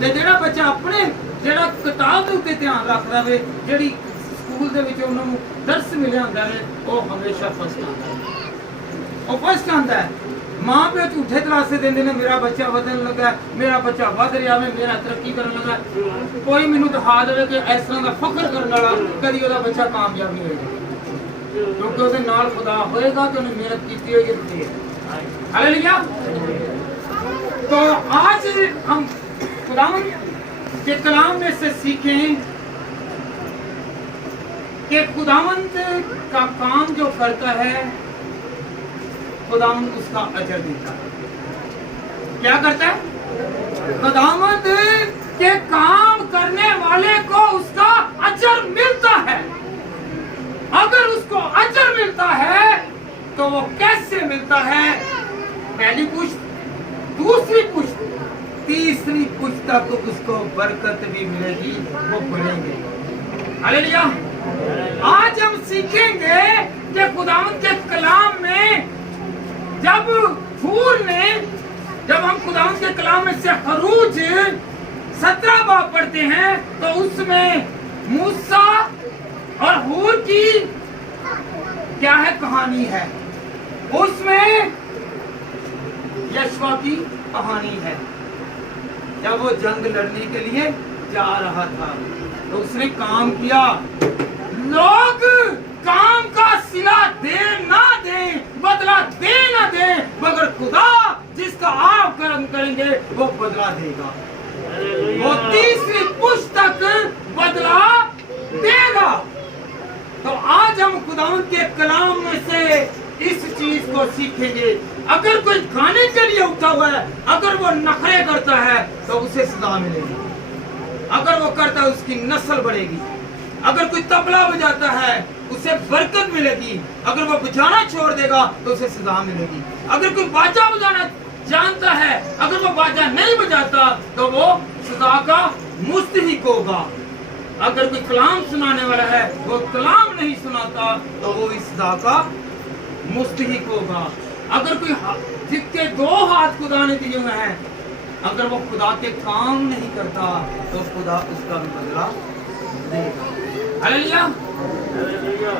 ਤੇ ਜਿਹੜਾ ਬੱਚਾ ਆਪਣੇ ਜਿਹੜਾ ਕਿਤਾਬ ਦੇ ਉੱਤੇ ਧਿਆਨ ਰੱਖਦਾ ਵੇ, ਜਿਹੜੀ ਸਕੂਲ ਦੇ ਵਿੱਚ ਉਹਨਾਂ ਨੂੰ ਦਰਸ ਮਿਲਿਆ ਹੁੰਦਾ ਹੈ, ਉਹ ਹਮੇਸ਼ਾ ਫਸਟ ਆਉਂਦਾ ਹੈ, ਉਹ ਫਸਟ ਆਉਂਦਾ ਹੈ। ਮਾਂ ਪਿਓ ਝੂਠੇ ਦਿਲਾਸੇ ਦਿੰਦੇ ਨੇ, ਮੇਰਾ ਬੱਚਾ ਵਧਣ ਲੱਗਾ, ਮੇਰਾ ਬੱਚਾ ਵਧ ਰਿਹਾ ਵੇ, ਮੇਰਾ ਤਰੱਕੀ ਕਰਨ ਲੱਗਾ। ਕੋਈ ਮੈਨੂੰ ਦਿਖਾ ਦੇਵੇ ਕਿ ਇਸ ਤਰ੍ਹਾਂ ਦਾ ਫਖਰ ਕਰਨ ਵਾਲਾ ਕਦੀ ਉਹਦਾ ਬੱਚਾ ਕਾਮਯਾਬ ਨਹੀਂ ਹੋਏਗਾ, क्योंकि उसके नाल खुदा होएगा तो उन्हें मेहनत की होती है। हालेलुया। तो आज हम खुदावंद के कलाम में से सीखें कि खुदावंद का काम जो करता है खुदावंद उसका अजर देता है। क्या करता है? खुदावंद के काम करने वाले को उसका अजर मिलता है। अगर उसको अजर मिलता है तो वो कैसे मिलता है? पहली पुश्त, दूसरी पुश्त, तीसरी पुश्त तक उसको बरकत भी मिलेगी, वो बढ़ेंगे। हालेलुया। आज हम सीखेंगे कि खुदावंद के कलाम में जब हम खुदावंद के कलाम में से खरूज 17 बाब पढ़ते हैं तो उसमें मूसा और हूर की क्या है कहानी है, उसमें यशवा की कहानी है। जब वो जंग लड़ने के लिए जा रहा था तो उसने काम किया। लोग काम का सिला दे ना दे, बदला दे ना दे, मगर खुदा जिसका आप कर्म करेंगे वो बदला देगा, वो तीसरी पुश्त तक बदला देगा। तो आज हम खुदावंद के कलाम में से इस चीज को सीखेंगे। अगर कोई खाने के लिए उठा हुआ है, अगर वो नखरे करता है तो उसे सजा मिलेगी, अगर वो करता है उसकी नस्ल बढ़ेगी। अगर कोई तबला बजाता है उसे बरकत मिलेगी, अगर वो बजाना छोड़ देगा तो उसे सजा मिलेगी। अगर कोई बाजा बजाना जानता है, अगर वो बाजा नहीं बजाता तो वो सजा का मुस्तहिक होगा। अगर कोई कलाम सुनाने वाला है वो कलाम नहीं सुनाता तो वो इस सजा का मुस्तहिक होगा। अगर कोई जिसके 2 हाथ खुदा ने दिए हुए हैं, अगर वो खुदा के काम नहीं करता तो खुदा उसका भी बदला देगा। हालेलुया।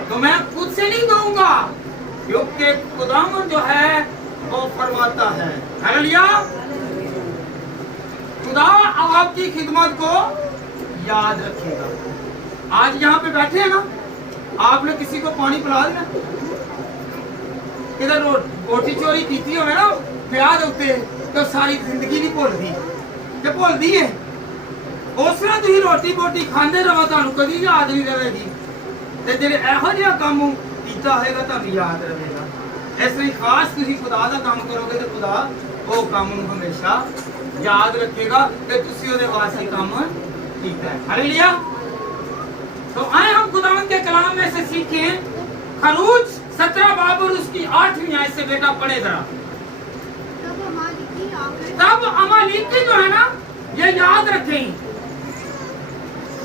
तो मैं खुद से नहीं कहूंगा, क्योंकि खुदावंद जो है वो फरमाता है। हालेलुया। खुदा आपकी खिदमत को याद रखेगा। आज यहाँ पे बैठे हैं ना, आपने किसी को पानी पिला दिया, किधर रोटी चोरी की थी होवे ना प्याज होते तो सारी जिंदगी नहीं भूलती, ते भूलती है। उस तरह तुम रोटी बोटी खाते रहो, तुहानू कभी याद नहीं रहेगी, ते जेड़े इहो जिहा काम कीता होएगा तुहानू याद रहेगा। इसलिए खास तुसीं खुदा दा काम करोगे तो खुदा वो काम नू हमेशा याद रखेगा ते तुसीं उहदे वास्ते काम कीता है। हालेलुया। तो आए हम खुदावंद के कलाम में से सीखें खरूज 17 बाब और उसकी 8वीं आयत से बेटा पढ़े जरा। तब अमालेकी जो है ना, ये याद रखें,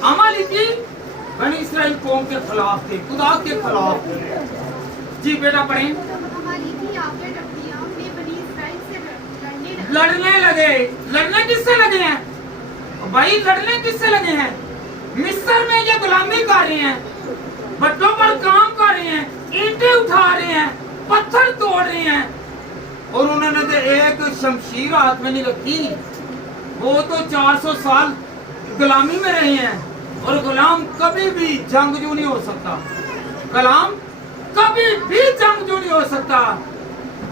अमालेकी बनी इस्राएल कौम के खिलाफ थे, खुदा के खिलाफ थे। जी बेटा पढ़ें। लड़ने लगे। लड़ने किससे लगे हैं भाई? लड़ने किससे लगे हैं? मिस्र में ये गुलामी कर रहे हैं, बट्टों पर काम कर रहे हैं, ईंटें उठा रहे हैं, पत्थर तोड़ रहे हैं, और उन्होंने तो एक शमशीर हाथ में नहीं रखी। वो तो 400 साल गुलामी में रहे हैं, और गुलाम कभी भी जंगजू नहीं हो सकता, गुलाम कभी भी जंगजू नहीं हो सकता।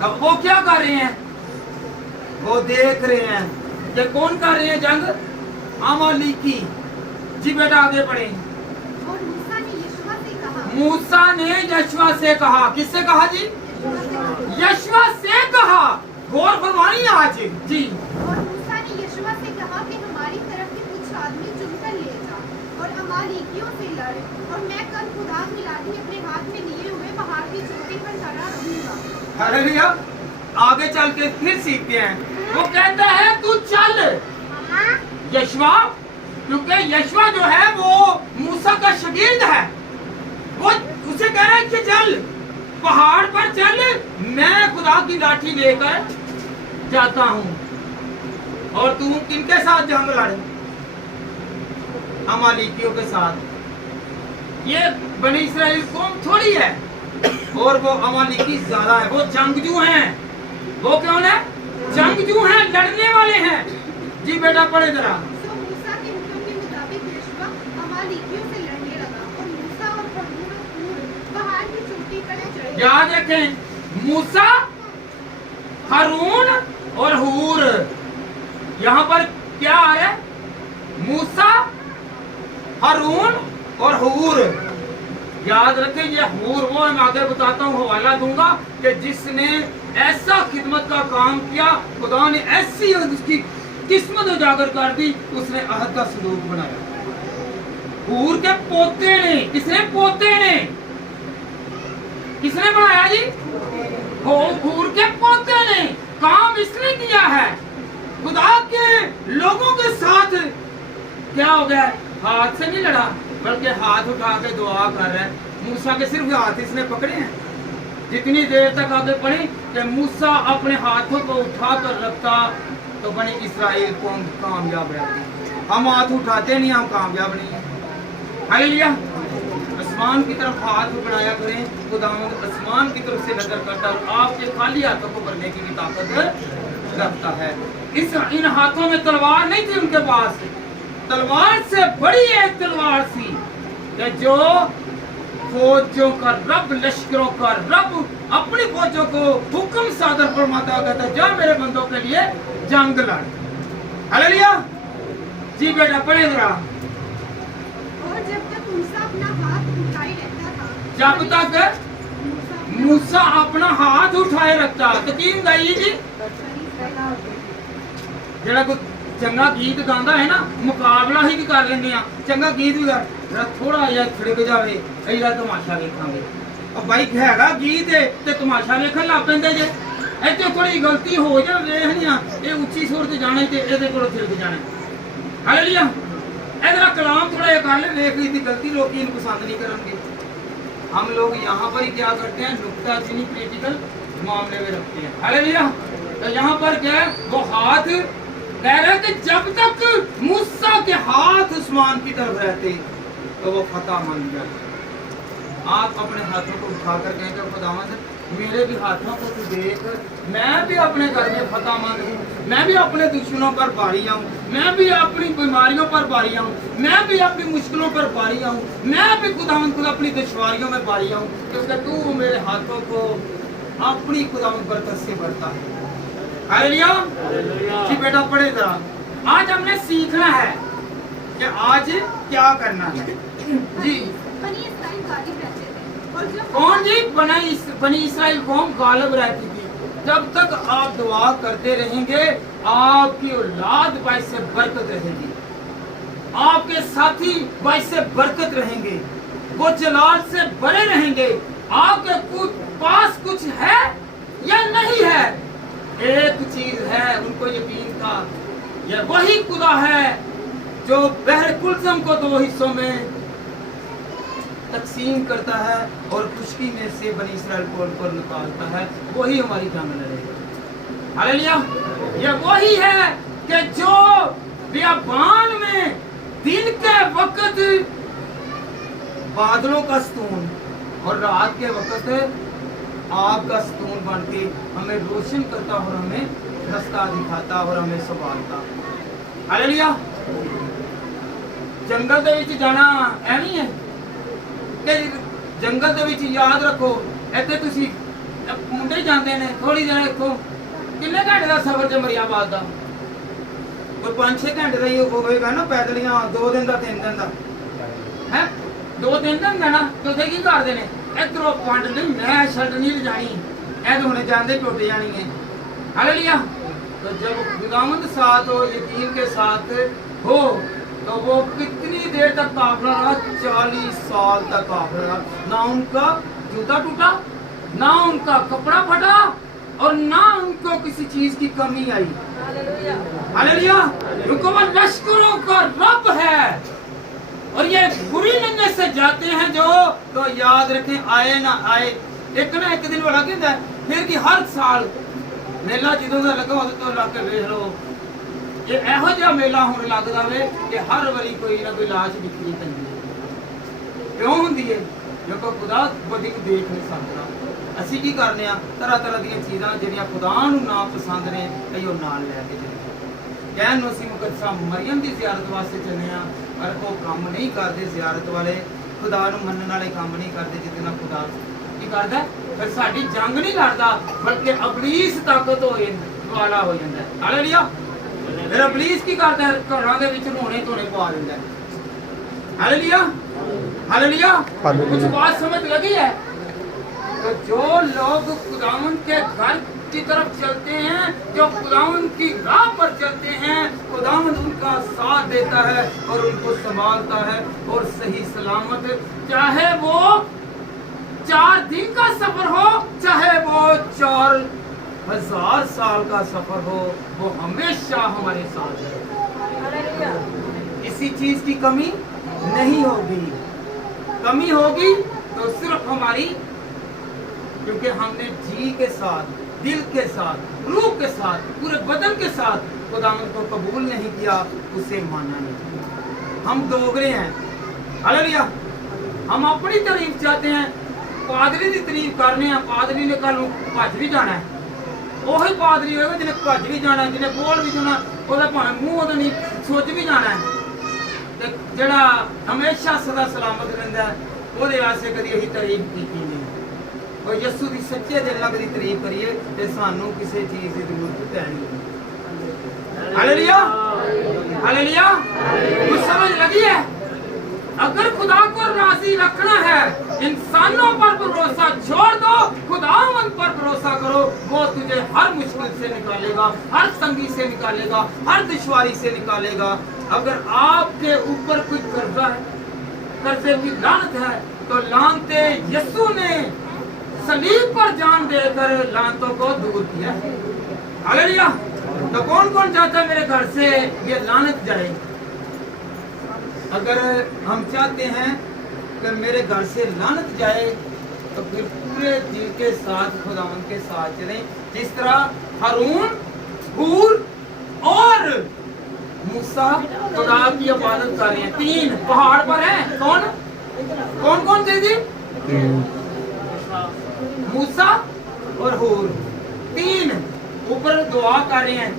अब वो क्या कर रहे हैं? वो देख रहे हैं ये कौन कर रहे हैं जंग? अमालेकी। जी बेटा आगे पढ़े। और मूसा ने यशवा से कहा। किससे कहा जी? यशवा से कहा। गौर फरमानी आज जी। और मूसा ने यशवा से कहा कि हमारी तरफ के कुछ आदमी चुनकर ले जा और अमालेकियों से लड़, और मैं कल खुदा की लाठी अपने हाथ में लिए हुए पहाड़ की चोटी पर खड़ा रहूंगा। हालेलुया। आगे चल के फिर सीखते हैं। वो कहता है तू चल यशवा, क्योंकि यशवा जो है वो मूसा का शागिर्द है। वो उसे कह रहा है कि चल पहाड़ पर चल, मैं खुदा की लाठी लेकर जाता हूँ। और तू किनके साथ जंग लड़े? अमालेकियों के साथ। ये बनी इस्राएल कौम थोड़ी है, और वो अमालेकी ज्यादा है। वो जंगजू हैं। वो कौन है? जंगजू हैं, लड़ने वाले हैं। जी बेटा पढ़े जरा। सो मूसा के हुक्म के मुताबिक यहोशुआ अमालेकियों से लड़ने लगा और मूसा और हूर पहाड़ की चोटी पर चढ़े। याद रखें, मूसा, हारून और हूर। यहाँ पर क्या है? मूसा, हारून और हूर। याद रखें, ये हूर वो है, मैं आगे बताता हूँ, हवाला दूंगा, कि जिसने ऐसा खिदमत का काम किया, खुदा ने ऐसी उसकी किस्मत उजागर कर दी, उसने अहद का सलूक बनाया। हूर के पोते ने, किसने? पोते ने। किसने बनाया जी? हूर के पोते ने। काम इसने किया है। खुदा के लोगों के साथ क्या हो गया? हाथ से नहीं लड़ा, बल्कि हाथ उठा के दुआ कर रहा है। मूसा के सिर्फ हाथ इसने पकड़े हैं। जितनी देर तक आगे पढ़े कि मूसा अपने हाथों को उठा कर रखता तो बनी इस्राएल कौम कामयाब रहती। हम हाथ उठाते नहीं, हम कामयाब नहीं है। हालेलुया। आसमान की तरफ हाथ बढ़ाया करें, खुदावंद आसमान की तरफ से नजर करता है और आपके खाली हाथों को भरने की भी ताकत रखता है। इन हाथों में तलवार नहीं थी उनके पास, तलवार से बड़ी एक तलवार थी कि जो फौजों का रब, लश्करों का रब अपनी फौजों को हुक्म सादर फरमाता, कहता जा मेरे बंदों के लिए जंग लड़। हालेलुया। जी बेटा पढ़े जरा। और जब तक मूसा अपना हाथ उठाए रहता था, जब तक मूसा अपना हाथ उठाए रखता तो की ਹੁੰਦਾ जी? ਜਿਹੜਾ ਕੋਈ ਚੰਗਾ ਗੀਤ ਗਾਉਂਦਾ ਹੈ ਨਾ, ਮੁਕਾਬਲਾ ਹੀ ਕਰ ਲੈਂਦੇ ਆ। ਚੰਗਾ ਗੀਤ ਵੀ ਗਾ ਥੋੜਾ ਜਿਹਾ ਛਿੜਕ ਜਾਵੇ, ਇਹਦਾ ਤਮਾਸ਼ਾ ਵੇਖਾਂਗੇ। ਉਹ ਬਾਈ ਹੈਗਾ ਗੀਤ ਤੇ ਤਮਾਸ਼ਾ ਵੇਖਣ ਲੱਗ ਪੈਂਦੇ ਜੇ। ਇੱਥੇ ਥੋੜੀ ਗਲਤੀ ਹੋ ਜਾਵੇ, ਵੇਖਣੀਆਂ ਇਹ ਉੱਚੀ ਸੁਰ ਤੇ ਜਾਣਾ ਤੇ ਇਹਦੇ ਕੋਲ ਛਿੜਕ ਜਾਣਾ। ਹਾਲੇਲੂਇਆ। ਇਹਦਾ ਕਲਾਮ ਥੋੜਾ ਜਿਹਾ ਕਰ ਲੈ, ਵੇਖ ਲਈ ਦੀ ਗਲਤੀ ਲੋਕੀ ਇਹਨੂੰ ਪਸੰਦ ਨਹੀਂ ਕਰਨਗੇ। हम लोग यहाँ पर ही क्या करते हैं? नुक्ता चीनी क्रिटिकल मामले में रखते हैं। हालेलुया। तो यहाँ पर क्या है? वो हाथ कह रहे कि जब तक मूसा के हाथ आसमान की तरफ रहते तो वो फतह मान जाते। आप अपने हाथों को उठाकर कहेंगे खुदावंद मेरे भी हाथों को तू देख, मैं भी अपने घर में फतहमंद हूँ, मैं भी अपने दुश्मनों पर भारी आऊँ, मैं भी अपनी बीमारियों पर भारी आऊँ, मैं भी अपनी मुश्किलों पर भारी आऊँ, मैं भी खुदावंद खुद अपनी दुश्वारियों में भारी आऊँ, क्योंकि तू मेरे हाथों को अपनी खुदावंद बरकत से भरता है। हालेलुया। जी बेटा पढ़े जरा। आज हमने सीखना है कि आज क्या करना है। जी बनी इस्राएल गालिब रहते थे और जब कौन जी? बनी इस्राएल कौम गालिब रहती थी। जब तक आप दुआ करते रहेंगे आपकी औलाद बाइस से बरकत रहेगी, आपके साथी बाइस से बरकत रहेंगे, वो जलाल से बड़े रहेंगे। आपके पास कुछ है या नहीं है, एक चीज है उनको यकीन था, ये वही खुदा है जो बहर कुलसम को दो हिस्सों में तकसीम करता है और खुशकी में से बनी इस्राएल को निकालता है, वही हमारी जंग लड़ेगा। हालेलुया। ये वही है कि जो बियाबान में दिन के वक्त बादलों का स्तून और रात के वक्त आग का स्तून बन के हमें रोशन करता और हमें रास्ता दिखाता और हमें संभालता। हालेलुया। जंगल ਦੇ ਵਿੱਚ ਜਾਣਾ ਐ ਨਹੀਂ ਹੈ ਕਿ ਜੰਗਲ ਦੇ ਵਿੱਚ ਯਾਦ ਰੱਖੋ, ਇੱਥੇ ਤੁਸੀਂ ਮੁੰਡੇ ਜਾਂਦੇ ਨੇ ਥੋੜੀ ਦੇਰ ਦੇਖੋ ਕਿੰਨੇ ਘੰਟੇ ਦਾ ਸਫ਼ਰ ਤੇ ਮਰੀਆਬਾਦ ਦਾ, ਕੋਈ 5-6 ਘੰਟੇ ਦਾ ਹੀ ਹੋਵੇਗਾ ਨਾ ਪੈਦਲ, ਜਾਂ 2 ਦਿਨ ਦਾ 3 ਦਿਨ ਦਾ ਹੈ, 2-3 ਦਿਨ ਦਾ ਨਾ। ਤੁਸੀਂ ਕੀ ਕਰਦੇ ਨੇ? इधरों पंड नहीं मैं शर्ट नहीं जानी, ऐसे होने जाते टूट जानी है। हालेलुया। तो जब खुदावंद साथ हो, यकीन के साथ हो, तो वो कितनी देर तक काफिला रहा? 40 साल तक काफिला रहा। ना उनका जूता टूटा, ना उनका कपड़ा फटा और ना उनको किसी चीज की कमी आई। हालेलुया। उनको वो लश्करों का रब है। और ये बुरी नजर से जाते हैं जो, तो याद रखें आए ना आए एक ना एक दिन वाला कहता है फिर कि हर साल मेला ਜਦੋਂ ਦਾ ਲੱਗਾ ਉਹਦੇ ਤੋਂ ਲਾ ਕੇ ਵੇਖ ਲਓ ਇਹ ਇਹੋ ਜਿਹਾ ਮੇਲਾ ਹੁਣ ਲੱਗਦਾ ਵੇ ਕਿ ਹਰ ਵਾਰੀ ਕੋਈ ਨਾ ਕੋਈ ਲਾਸ਼ ਵਿਖਰੀ ਪੈਂਦੀ ਹੈ। ਕਿਉਂ ਹੁੰਦੀ ਹੈ? ਕਿਉਂਕਿ ਖੁਦਾ ਬਦੀ ਨੂੰ ਦੇਖ ਨਹੀਂ ਸਕਦਾ। ਅਸੀਂ ਕੀ ਕਰਨੇ ਆ, ਤਰ੍ਹਾਂ ਤਰ੍ਹਾਂ ਦੀਆਂ ਚੀਜ਼ਾਂ ਜਿਹੜੀਆਂ ਖੁਦਾ ਨੂੰ ਨਾ ਪਸੰਦ ਨੇ ਅਸੀਂ ਉਹ ਨਾਲ ਲੈ ਕੇ ਚੱਲਦੇ। ਕਹਿਣ ਨੂੰ ਅਸੀਂ ਮੁਕੱਦਸਾ ਮਰੀਮ ਦੀ ਜ਼ਿਆਰਤ ਵਾਸਤੇ ਚੱਲੇ ਆ, ਪਰ ਉਹ ਕੰਮ ਨਹੀਂ ਕਰਦੇ। ਜ਼ਿਆਰਤ ਵਾਲੇ ਖੁਦਾ ਨੂੰ ਮੰਨਣ ਵਾਲੇ ਕੰਮ ਨਹੀਂ ਕਰਦੇ ਜਿਹਦੇ ਨਾਲ ਖੁਦਾ ਕੀ ਕਰਦਾ, ਫਿਰ ਸਾਡੀ ਜੰਗ ਨਹੀਂ ਲੜਦਾ, ਬਲਕਿ ਇਬਲੀਸ ਤਾਕਤ ਹੋਏ ਵਾਲਾ ਹੋ ਜਾਂਦਾ ਹੈ। ਹਾਲੇਲੂਇਆ। ਫਿਰ ਇਬਲੀਸ ਕੀ ਕਰਦਾ ਹੈ? ਘਰਾਂ ਦੇ ਵਿੱਚ ਰੋਣੇ ਧੋਣੇ ਪਵਾ ਦਿੰਦਾ ਹੈ। Hallelujah hallelujah. कुछ बात समझ लगी है? तो जो लोग खुदावंद के घर की तरफ चलते हैं, जो खुदावंद की राह पर चलते हैं, खुदावंद उनका साथ देता है और उनको संभालता है और सही सलामत, चाहे वो 4 दिन का सफर हो, चाहे वो 4000 साल का सफर हो, वो हमेशा हमारे साथ है। किसी चीज की कमी नहीं होगी। कमी होगी तो सिर्फ हमारी, क्योंकि हमने जी के साथ, दिल के साथ, रूह के साथ, पूरे बदन के साथ खुदावंद को कबूल नहीं किया, उसे माना नहीं। हम दोगले हैं। हालेलुया। हम अपनी तारीफ चाहते हैं, पादरी की तारीफ करने हैं। पादरी ने कल भज भी जाना है, वही पादरी होगा जिन्हें भज भी जाना है, जिन्हें बोल भी जाना, ਉਹਦਾ ਭਾਵੇਂ ਮੂੰਹ ਉਹਦਾ ਨਹੀਂ ਸੋਚ ਵੀ ਜਾਣਾ ਹੈ। ਤੇ ਜਿਹੜਾ ਹਮੇਸ਼ਾ ਸਦਾ ਸਲਾਮਤ ਰਹਿੰਦਾ ਉਹਦੇ ਵਾਸਤੇ ਕਦੀ ਅਸੀਂ ਤਾਰੀਫ ਕੀਤੀ ਨਹੀਂ। ਉਹ ਯਿਸੂ ਦੀ ਸੱਚੇ ਦਿਲ ਨਾਲ ਕਦੀ ਤਾਰੀਫ ਕਰੀਏ ਤੇ ਸਾਨੂੰ ਕਿਸੇ ਚੀਜ਼ ਦੀ ਜ਼ਰੂਰਤ ਹੈ ਨਹੀਂ। Hallelujah hallelujah. कुछ समझ लगी है? अगर खुदा को राजी रखना है, इंसानों पर भरोसा छोड़ दो, खुदावंद पर भरोसा करो। वो तुझे हर मुश्किल से निकालेगा, हर तंगी से निकालेगा, हर दुश्वारी से निकालेगा। अगर आपके ऊपर कोई कर्जा है, कर्जे की लानत है, तो लानते यीशु ने सलीब पर जान देकर लानतों को दूर किया। हालेलुया। तो कौन कौन चाहता है मेरे घर से ये लानत जाए? अगर हम चाहते हैं कि मेरे घर से लानत जाए, तो फिर पूरे दिल के साथ खुदावंद के साथ चलें। जिस तरह हारून, हूर और मूसा खुदा की इबादत कर रहे हैं। 3 पहाड़ पर हैं। कौन कौन कौन थे जी? मूसा और हूर, 3 ऊपर दुआ कर रहे हैं।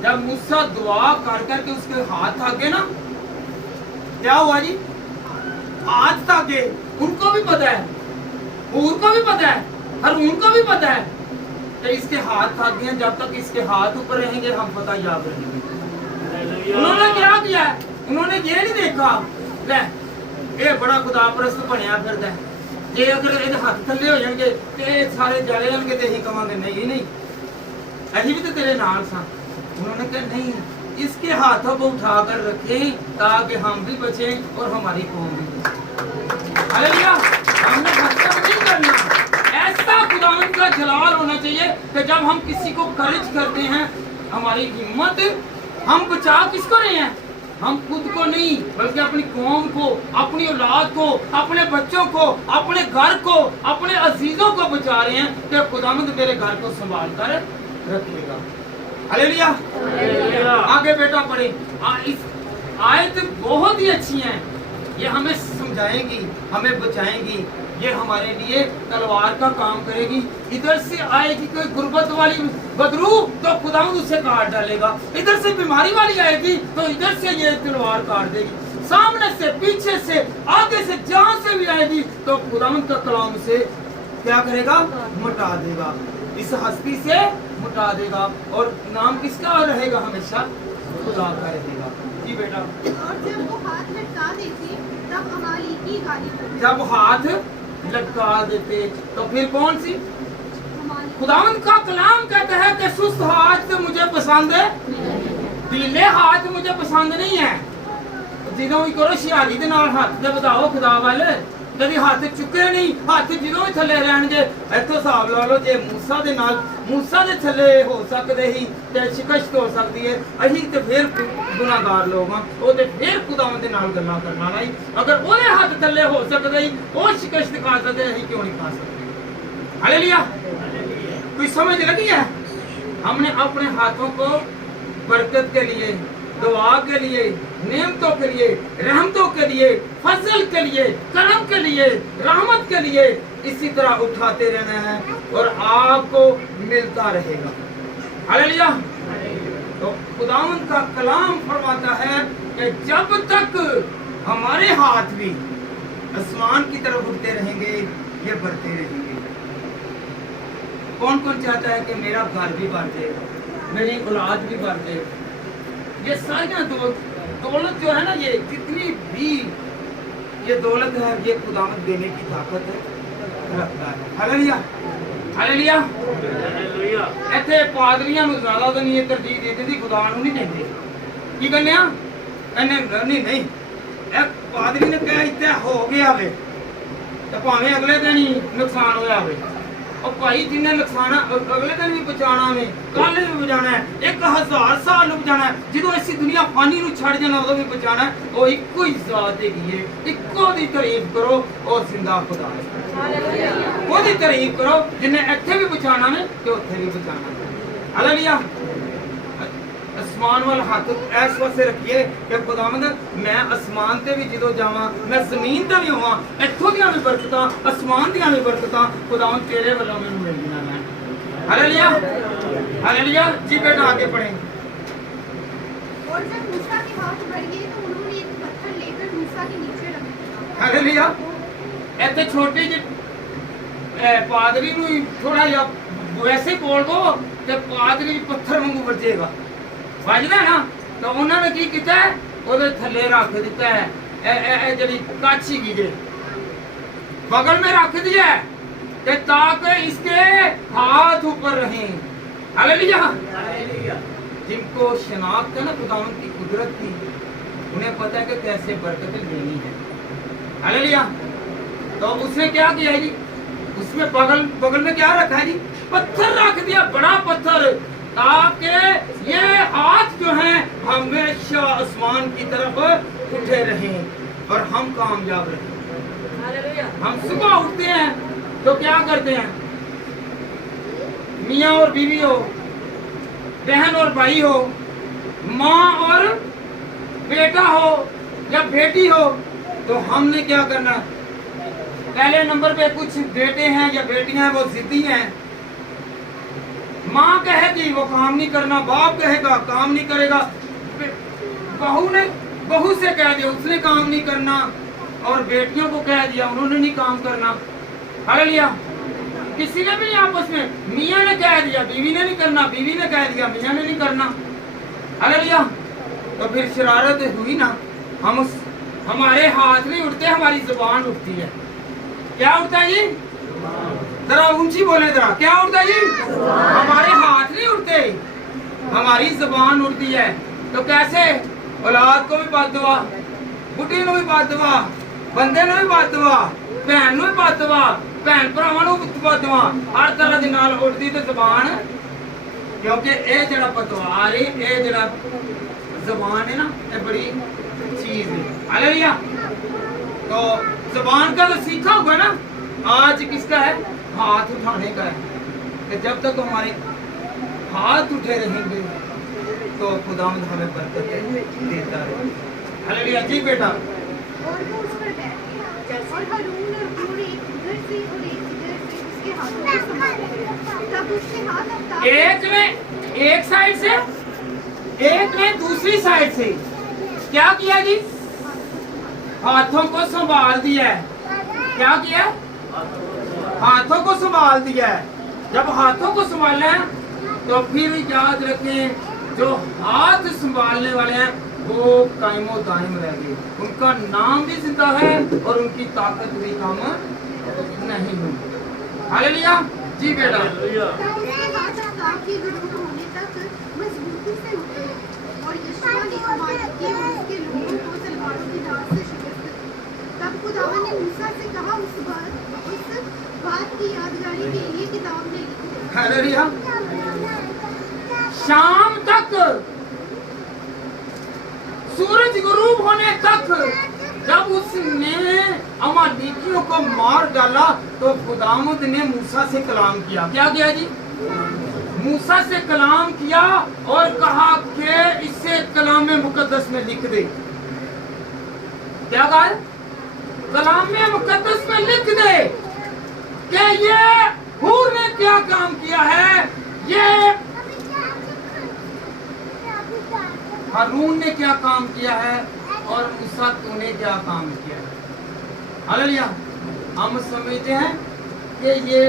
जब मूसा दुआ कर करके उसके हाथ थक गए ना, क्या हुआ जी? हाथ थक गए। उनको भी पता है, हूर को भी पता है, हारून को भी पता है कि इसके हाथ थक गए। जब तक इसके हाथ ऊपर रहेंगे हम पता याद रहेंगे। उन्होंने क्या किया? उन्होंने ये नहीं देखा ले ये बड़ा खुदा परस्त बनया फिरदा है, जे अगर ये हाथ थले हो जाएंगे ते सारे जले जाएंगे ते ही कहांगे नहीं नहीं अभी भी तो तेरे नाल सा। उन्होंने कहा नहीं, इसके हाथों को उठाकर रखें ताकि हम भी बचें और हमारी कौम भी बचे। हालेलुया। हमने हरकत नहीं करना। ऐसा खुदावंद का जलाल होना चाहिए कि जब हम किसी को खर्च करते हैं, हमारी हिम्मत, हम बचा किसको रहे हैं? हम खुद को नहीं, बल्कि अपनी कौम को, अपनी औलाद को, अपने बच्चों को, अपने घर को, अपने अजीजों को बचा रहे हैं कि खुदावंद मेरे घर को संभाल कर रखेगा। हालेलुया। आगे बेटा पढ़े। इस आयत बहुत ही अच्छी है, ये हमें समझाएंगी, हमें बचाएंगी, ये हमारे लिए तलवार का काम करेगी। इधर से आएगी कोई गुर्बत वाली बदरू तो खुदावंद उसे काट डालेगा, इधर से बीमारी वाली आएगी तो इधर से ये तलवार काट देगी, सामने से, पीछे से, आगे से, जहां से भी आएगी तो खुदावंद का कलाम उसे क्या करेगा? मिटा देगा, इस हस्ती से मिटा देगा। और नाम किसका रहेगा? हमेशा खुदा का रहेगा। जी बेटा। और जब वो हाथ लटका देते तब अमालेकी गालिब। जब हाथ लटका देते तो फिर कौन सी? खुदावंद का कलाम कहता है कि सुस्त हाथ मुझे पसंद है, ढीले हाथ मुझे पसंद नहीं है। ਜਦੋਂ ਵੀ ਕਰੋ ਸ਼ਿਆਰੀ ਦੇ ਨਾਲ ਹੱਥ ਤੇ ਵਧਾਓ ਖੁਦਾ ਵੱਲ, ਕਦੀ ਹੱਥ ਚੁੱਕੇ ਨਹੀਂ, ਹੱਥ ਜਦੋਂ ਵੀ ਥੱਲੇ ਰਹਿਣਗੇ। ਇੱਥੋਂ ਹਿਸਾਬ ਲਾ ਲਓ, ਜੇ ਮੂਸਾ ਦੇ ਨਾਲ, ਮੂਸਾ ਦੇ ਥੱਲੇ ਹੋ ਸਕਦੇ ਹੀ ਤੇ ਸ਼ਿਕਸ਼ਤ ਹੋ ਸਕਦੀ ਹੈ, ਅਸੀਂ ਤੇ ਫਿਰ ਗੁਨਾਹਗਾਰ ਲੋਕ ਹਾਂ, ਉਹ ਤੇ ਫਿਰ ਖੁਦਾਵੰਦ ਦੇ ਨਾਲ ਗੱਲਾਂ ਕਰਨ ਵਾਲਾ ਹੀ। ਅਗਰ ਉਹਦੇ ਹੱਥ ਥੱਲੇ ਹੋ ਸਕਦੇ ਹੀ, ਉਹ ਸ਼ਿਕਸ਼ਤ ਖਾ ਸਕਦੇ, ਅਸੀਂ क्यों नहीं खा सकते? हालेलुया। कोई समझ लगी है? हमने अपने हाथों को बरकत के लिए, दुआ के लिए, नेमतों के लिए, रहमतों के लिए, फजल के लिए, करम के लिए, रहमत के लिए इसी तरह उठाते रहना है और आपको मिलता रहेगा। हालेलुया। तो खुदावंद का कलाम फरमाता है कि जब तक हमारे हाथ भी आसमान की तरफ उठते रहेंगे, ये बढ़ते रहेंगे। कौन कौन चाहता है कि मेरा घर भी बढ़ जाए, मेरी औलाद भी बढ़ जाए? ये सारी दौलत जो है ना, ये जितनी भी ये दौलत है, ये खुदावंद देने की ताकत है, रखता है। Hallelujah, hallelujah. ਇੱਥੇ ਪਾਦਰੀਆਂ ਨੂੰ ਜ਼ਿਆਦਾ ਤਾਂ ਨਹੀਂ ਇਹ ਤਰਜੀਹ ਦੇ ਦਿੰਦੀ, ਖੁਦਾ ਨੂੰ ਨਹੀਂ ਦਿੰਦੇ। ਕੀ ਕਹਿੰਦੇ ਆ? ਇਹਨੇ ਨਹੀਂ, ਇਹ ਪਾਦਰੀ ਨੇ ਕਿਹਾ ਇੱਥੇ ਹੋ ਗਿਆ ਵੇ ਤੇ ਭਾਵੇਂ ਅਗਲੇ ਦਿਨ ਹੀ ਨੁਕਸਾਨ ਹੋਇਆ ਹੋਵੇ। ਉਹ ਭਾਈ ਜਿੰਨੇ ਨੁਕਸਾਨ ਅਗਲੇ ਦਿਨ ਵੀ ਬਚਾਉਣਾ ਵੇ, ਕੱਲ ਵੀ ਬਚਾਉਣਾ ਹੈ, 1000 ਸਾਲ ਨੂੰ ਬਚਾਉਣਾ ਹੈ, ਜਦੋਂ ਅਸੀਂ ਦੁਨੀਆ ਫਾਨੀ ਨੂੰ ਛੱਡ ਜਾਣਾ ਉਦੋਂ ਵੀ ਬਚਾਉਣਾ ਹੈ। ਉਹ ਇੱਕੋ ਹੀ ਜ਼ਾਤ ਹੈਗੀ ਹੈ, ਇੱਕੋ ਦੀ ਤਾਰੀਫ ਕਰੋ, ਉਹ ਜ਼ਿੰਦਾ ਖੁਦਾ ਹੈ। ਉਹਦੀ ਤਾਰੀਫ ਕਰੋ ਜਿੰਨੇ ਇੱਥੇ ਵੀ ਬਚਾਉਣਾ ਨੇ ਤੇ ਉੱਥੇ ਵੀ ਬਚਾਉਣਾ ਹੈ। ਹਾਲੇਲੂਇਆ। आसमान वाल हाथ इस पासे रखिए कि खुदावंद मैं आसमान ते भी जदों जावां, मैं जमीन ते भी होवां, इत्थों दियां भी बरकतां, आसमान दियां भी बरकतां खुदावंद तेरे वल्लों मैनूं मिलदियां हैं। Hallelujah, hallelujah. जी बेटा आगे पढ़ें। और जब मूसा के हाथ बढ़ गए तो उन्होंने एक पत्थर लेकर मूसा के नीचे रख दिया। हालेलुया। ਇੱਥੇ ਛੋਟੀ ਜਿਹੀ ਪਾਦਰੀ ਨੂੰ ਥੋੜਾ ਜਿਹਾ ਵੈਸੇ ਬੋਲ ਦੋ ਤੇ ਪਾਦਰੀ ਪੱਥਰ ਵਾਂਗੂ ਵੱਜੇਗਾ, ਵੱਜਦਾ ਨਾ। ਤਾਂ ਉਹਨਾਂ ਨੇ ਕੀ ਕੀਤਾ, ਉਹਦੇ ਥੱਲੇ ਰੱਖ ਦਿੱਤਾ ਹੈ ਇਹ ਜਿਹੜੀ ਕਾਛੀ ਕੀ ਜੇ बगल में रख दिया कि ताकि इसके हाथ ऊपर रहें। हालेलुया। जिनको शनाख्त है ना खुदावंद की कुदरत की, उन्हें पता है कि कैसे बरकत लेनी है। हालेलुया। तो उसने क्या किया है जी, उसमें बगल में क्या रखा है जी, पत्थर रख दिया, बड़ा पत्थर, ताकि ये हाथ जो हैं हमेशा आसमान की तरफ उठे रहें और हम कामयाब रहें। हम सुबह उठते हैं तो क्या करते हैं, मियाँ और बीवी हो, बहन और भाई हो, माँ और बेटा हो या बेटी हो, तो हमने क्या करना, पहले नंबर पे कुछ बेटे हैं या बेटियां हैं वो जिद्दी हैं, माँ कहेगी वो काम नहीं करना, बाप कहेगा काम नहीं करेगा, बहू ने बहू से कह दिया उसने काम नहीं करना, और बेटियों को कह दिया उन्होंने नहीं काम करना। हालेलुया। किसी ने भी नहीं, आपस में मियाँ ने कह दिया बीवी ने नहीं करना, बीवी ने कह दिया मियाँ ने नहीं करना। हालेलुया। तो फिर शरारत हुई ना, हमारे हाथ नहीं उठते, हमारी जुबान उठती है। क्या उठता है जी, जरा ऊंची बोले जरा, क्या उठता है जी, हमारे हाथ नहीं उठते, हमारी जुबान उठती है। तो कैसे, औलाद को भी बददुआ, बुढ़ी को भी बददुआ, बंदे को भी बददुआ, भैन को भी बददुआ, भैन भरावां को भी बददुआ, हर तरह दी नाल उठदी ते जुबान, क्योंकि ये जड़ा पतवार है, ये जड़ा जुबान है ना, ये बड़ी चीज है। हालेलुया। तो जुबान का तो सीखा हुआ ना, आज किसका है, हाथ उठाने का है। कि जब तक हमारे हाथ उठे रहेंगे तो खुदावंद हमें बरकत देता है। हालेलुया। जी बेटा। और वो उस पर बैठ गया और हारून और हूर एक उधर से और एक इधर से उसके हाथों को संभाले। तब उसके हाथ अवतार, एक ने एक साइड से, एक ने दूसरी साइड से क्या किया जी, हाथों को संभाल दिया है। क्या किया, हाथों को संभाल दिया है। जब हाथों को संभालना है तो फिर याद रखें, जो हाथ संभालने वाले हैं वो कायमो दायम रहेंगे, उनका नाम भी जिंदा है और उनकी ताकत भी कम नहीं हुई। हालेलुया। जी बेटा। उसके हाथ अवतार के विरुद्ध होने तक मजबूती से उठे और यहोवा ने आवाज की और उसके लोगों को तलवारों की धार से शिकस्त दी। तब खुदावंद ने मूसा से कहा, उस बात की यादगारी के लिए किताब में लिख दे। हालेलुया। शाम तक, सूरज गुरूब होने तक, जब उसने अमालेकियों को मार डाला तो खुदावंद ने मूसा से कलाम किया। क्या किया जी, मूसा से कलाम किया और कहा कि इसे कलाम मुकद्दस में लिख दे। क्या कहा? कलाम मुकद्दस में लिख दे कि ये हूर ने क्या काम किया है, ये हारून ने क्या काम किया है और मूसा तूने क्या काम किया है। हालेलुया। हम समझते हैं कि ये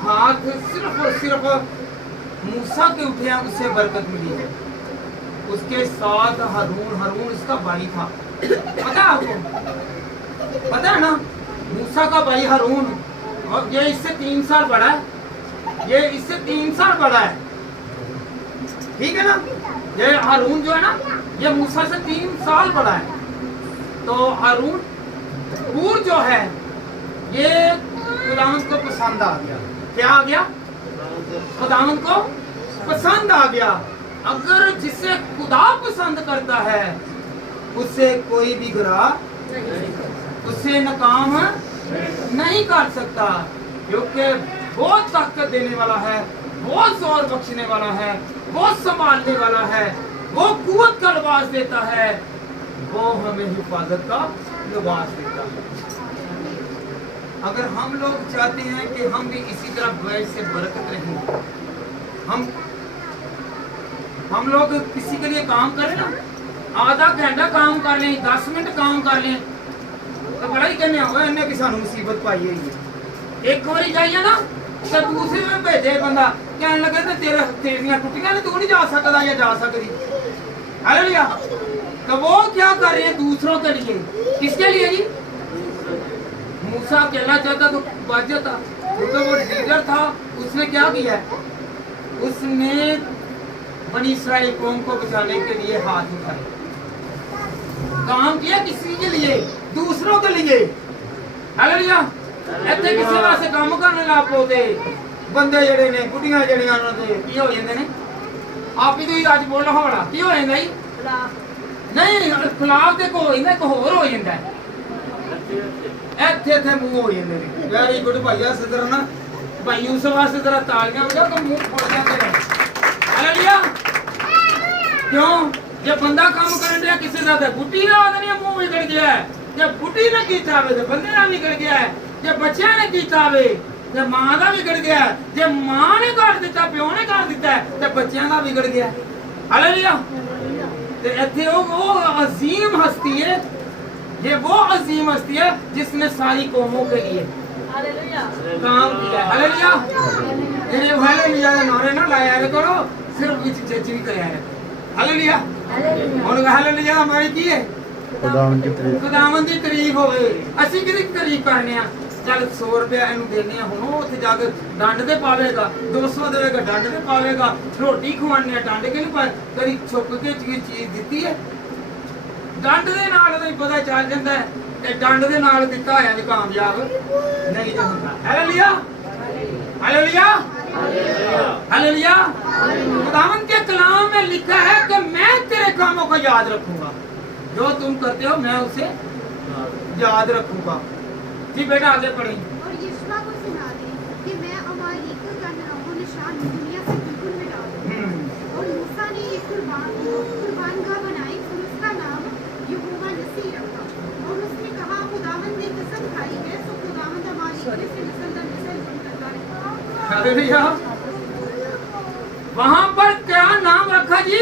हाथ सिर्फ और सिर्फ मूसा के उठे हैं, उससे बरकत मिली है। उसके साथ हारून इसका भाई था। पता है आपको? पता है ना? मूसा का भाई हारून, और ये इससे 3 साल बड़ा है। ये इससे 3 साल बड़ा है, ठीक है ना? ये हारून जो है ना, ये मूसा से 3 साल बड़ा है। तो हारून हूर जो है, ये खुदावंद को पसंद आ गया। क्या आ गया? खुदावंद को पसंद आ गया। अगर जिसे खुदा पसंद करता है उससे कोई भी गुनाह उससे नाकाम नहीं कर सकता, क्योंकि बहुत ताकत देने वाला है, बहुत जोर बख्शने वाला है, बहुत संभालने वाला है, वो कुव्वत का लिबास देता है, वो हमें हिफाजत का लिबास देता है। अगर हम लोग चाहते हैं कि हम भी इसी तरह बैठ से बरकत रहें, हम लोग किसी के लिए काम करें ना, आधा घंटा काम कर लें, 10 मिनट काम कर लें, तो बड़ा ही कहने होगा इन्हें कि सानू मुसीबत पाई है। एक बारी जाइए ना तो दूसरे में भेजे बंदा, कहने लगे तो तेरियां टुटियां ने, तू नहीं जा सकता या जा सकती। हालेलुया। तो वो क्या कर रहे हैं दूसरों के लिए, किसके लिए जी? मूसा अकेला चाहता तो बच जाता, क्योंकि वो लीडर था। उसने क्या किया? उसने बनी इस्राएल कौम को बचाने के लिए हाथ उठाए, काम किया किसी के लिए? दूसरों के लिए। हालेलुया। ਇੱਥੇ ਕਿਸੇ ਵਾਸਤੇ ਕੰਮ ਕਰਨ ਲੱਗ ਪੋਦੇ ਬੰਦੇ ਜਿਹੜੇ ਨੇ, ਬੁੱਢੀਆਂ ਜਿਹੜੀਆਂ ਉਹਨਾਂ ਦੇ ਕੀ ਹੋ ਜਾਂਦੇ ਨੇ, ਆਪ ਹੀ ਤੁਸੀਂ ਅੱਜ ਬੋਲਣਾ ਹੋਣਾ ਕੀ ਹੋ ਜਾਂਦਾ ਜੀ? ਨਹੀਂ, ਖਿਲਾਫ ਦੇ ਕੋ ਇਹਨਾਂ ਇੱਕ ਹੋਰ ਹੋ ਜਾਂਦਾ, ਇੱਥੇ ਮੂੰਹ ਹੋ ਜਾਂਦੇ ਨੇ। ਵੈਰੀ ਗੁੱਡ ਭਾਈਆ, ਸਿੱਧਰ ਨਾ ਭਾਈ ਯੂਸਫ ਵਾਸਤੇ ਜ਼ਰਾ ਤਾਲੀਆਂ ਵਜਾ ਕੇ ਮੂੰਹ ਖੋਲ ਜਾਂਦੇ ਨੇ। ਹਾਲੇਲੂਇਆ। ਕਿਉਂ? ਜੇ ਬੰਦਾ ਕੰਮ ਕਰਨ ਡਿਆ ਕਿਸੇ ਦਾ ਤੇ ਬੁੱਢੀ ਦਾ ਆਦਮੀ ਮੂੰਹ ਵਿਗੜ ਗਿਆ, ਜੇ ਬੁੱਢੀ ਨੇ ਕੀਤਾ ਹੋਵੇ ਤੇ ਬੰਦੇ ਦਾ ਵਿਗੜ ਗਿਆ, ਜੇ ਬੱਚਿਆਂ ਨੇ ਕੀਤਾ ਹੋਵੇ ਤੇ ਮਾਂ ਦਾ ਵਿਗੜ ਗਿਆ, ਜੇ ਮਾਂ ਨੇ ਕਰ ਦਿੱਤਾ, ਪਿਓ ਨੇ ਕਰ ਦਿੱਤਾ ਤੇ ਬੱਚਿਆਂ ਦਾ ਵਿਗੜ ਗਿਆ। ਹਾਲੇਲੂਇਆ। ਤੇ ਇੱਥੇ ਉਹ अजीम हस्ती है, ये वो अजीम हस्ती है जिसने सारी कौमों के लिए काम किया। हालेलुया। ये हालेलुया के नारे ना लाया करो, सिर्फ विच जज भी कराया है। हालेलुया। और हालेलुया हमारी की है? खुदावंद दी तारीफ होवे। ਅਸੀਂ ਕਿਹਦੀ ਤਾਰੀਫ ਕਰਨੇ ਆ? ਚੱਲ 100 ਰੁਪਏ ਇਹਨੂੰ ਦੇਣੇ ਆ, ਹੁਣ ਉਹ ਉੱਥੇ ਜਾ ਕੇ ਡੰਡ ਤੇ ਪਾਵੇਗਾ, 200 ਦੇਵੇਗਾ ਡੰਡ ਤੇ ਪਾਵੇਗਾ, ਰੋਟੀ ਖਵਾਉਣੇ ਆ ਡੰਡ ਕੇ ਨਹੀਂ ਪਾ, ਕਦੀ ਛੁਪ ਕੇ ਚੀਜ਼ ਦਿੱਤੀ ਹੈ? ਡੰਡ ਦੇ ਨਾਲ ਤਾਂ ਪਤਾ ਚੱਲ ਜਾਂਦਾ ਹੈ ਕਿ ਡੰਡ ਦੇ ਨਾਲ ਦਿੱਤਾ ਹੋਇਆ ਨਹੀਂ ਕਾਮਯਾਬ ਨਹੀਂ ਜੋ ਹੁੰਦਾ। ਹਾਲੇਲੂਇਆ। हालेलुया। हालेलुया। खुदावंद के कलाम में लिखा है कि मैं तेरे कामों को याद रखूंगा, जो तुम करते हो मैं उसे याद रखूंगा। जी बेटा आगे पढ़ी। और यहोवा को सुना दे कि मैं अमालेकियों का नामो निशान दुनिया से बिल्कुल मिटा दूं। और मूसा ने एक कुर्बानगाह बनाई और उसका नाम यहोवा नसी रखा। और उसने कहा खुदावंद ने कसम खाई है, सो खुदावंद अमालेकियों से नस्ल दर नस्ल जुल्म करता रहेगा। हालेलुया। वहां पर क्या नाम रखा जी?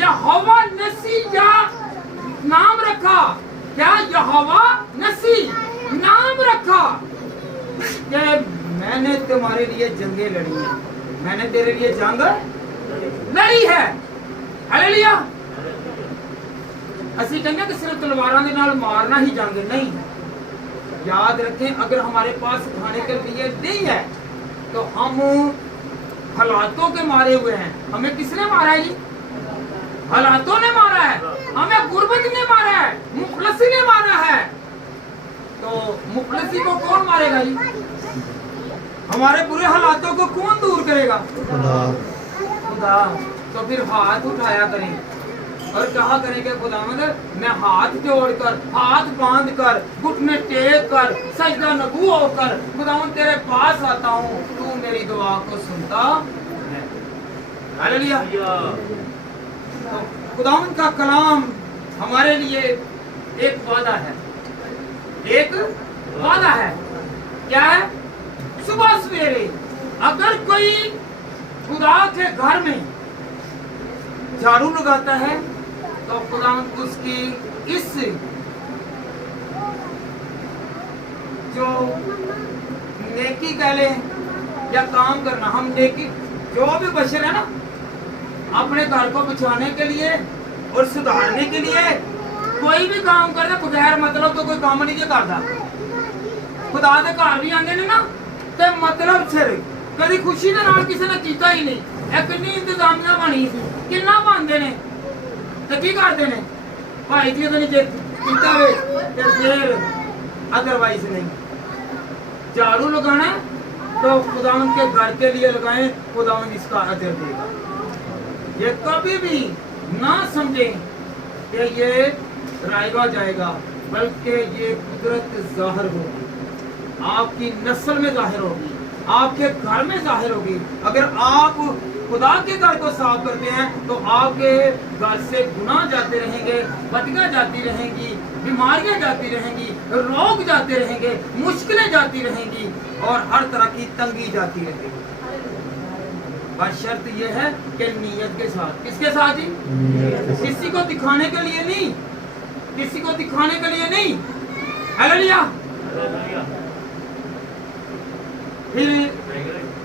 यहोवा नसी या नाम रखा। क्या? यहोवा नसी नाम रखा कि मैंने तुम्हारे लिए जंगें लड़ी हैं, मैंने तेरे लिए जंग लड़ी है। हालेलुया। ਅਸੀਂ ਕਹਿੰਦੇ ਕਿ सिर्फ तलवारों के नाल मारना ही जंग नहीं। याद रखें, अगर हमारे पास खाने के लिए नहीं है तो हम हालातों के मारे हुए हैं। हमें किसने मारा है? हालातों ने मारा है, हमें गुर्बत ने मारा है, मुखलसी ने मारा है। तो मुखलसी को कौन मारेगा जी? हमारे बुरे हालातों को कौन दूर करेगा? खुदा। तो फिर हाथ उठाया करें और कहा करेंगे खुदावंद मैं हाथ जोड़कर, हाथ बांध कर, घुटने टेक कर, सजदा नगू होकर खुदावंद तेरे पास आता हूँ, तू मेरी दुआ को सुनता है। हालेलुया। तो खुदावंद का कलाम हमारे लिए एक वादा है, एक वादा है। क्या है? सुबह सवेरे अगर कोई खुदा के घर में झाड़ू लगाता है तो खुदावंद उसकी इस जो नेकी कह ले या काम करना, हम नेकी जो भी बशर है ना, अपने घर को बचाने के लिए और सुधारने के लिए कोई भी काम करता बगैर मतलब तो कोई काम नहीं करता। खुदा के घर भी आंदे ने ना ते मतलब सिर कभी खुशी के नाल किसी ने कीता ही नहीं। एक कितनी इंतजामिया बनी सी, कितना पांदे ने ते की करदे ने भाई जी ने जे कीता वे ते फिर अदरवाइज नहीं। झाड़ू लगाना है तो खुदावंद के घर के लिए लगाएं, खुदावंद इसका अजर देगा। ये कभी भी ना समझें कि ये रायगा जाएगा, बल्कि ये कुदरत जाहिर होगी, आपकी नस्ल में जाहिर होगी, आपके घर में जाहिर होगी। अगर आप खुदा के घर को साफ करते हैं तो आपके घर से गुनाह जाते रहेंगे, बदगियां जाती रहेंगी, बीमारियां जाती रहेंगी, रोग जाते रहेंगे, मुश्किलें जाती रहेंगी और हर तरह की तंगी जाती रहेगी। बस शर्त यह है कि नियत के साथ। किसके साथ जी? किसी को दिखाने के लिए नहीं, किसी को दिखाने के लिए नहीं। हालेलुया। फिर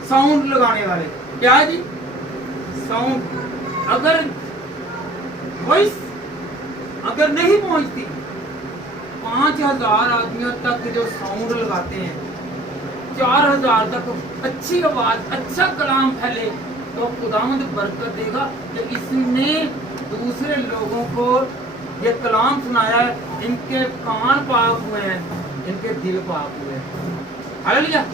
साउंड लगाने वाले क्या है जी? साउंड अगर वॉइस अगर नहीं पहुंचती 5000 आदमियों तक जो साउंड लगाते हैं, 4000 तक अच्छी आवाज, अच्छा कलाम फैले तो खुदावंद बरकत देगा कि इसने दूसरे लोगों को ये कलाम सुनाया है, इनके कान पाक हुए हैं, इनके दिल पाक हुए हैं। हालेलुया।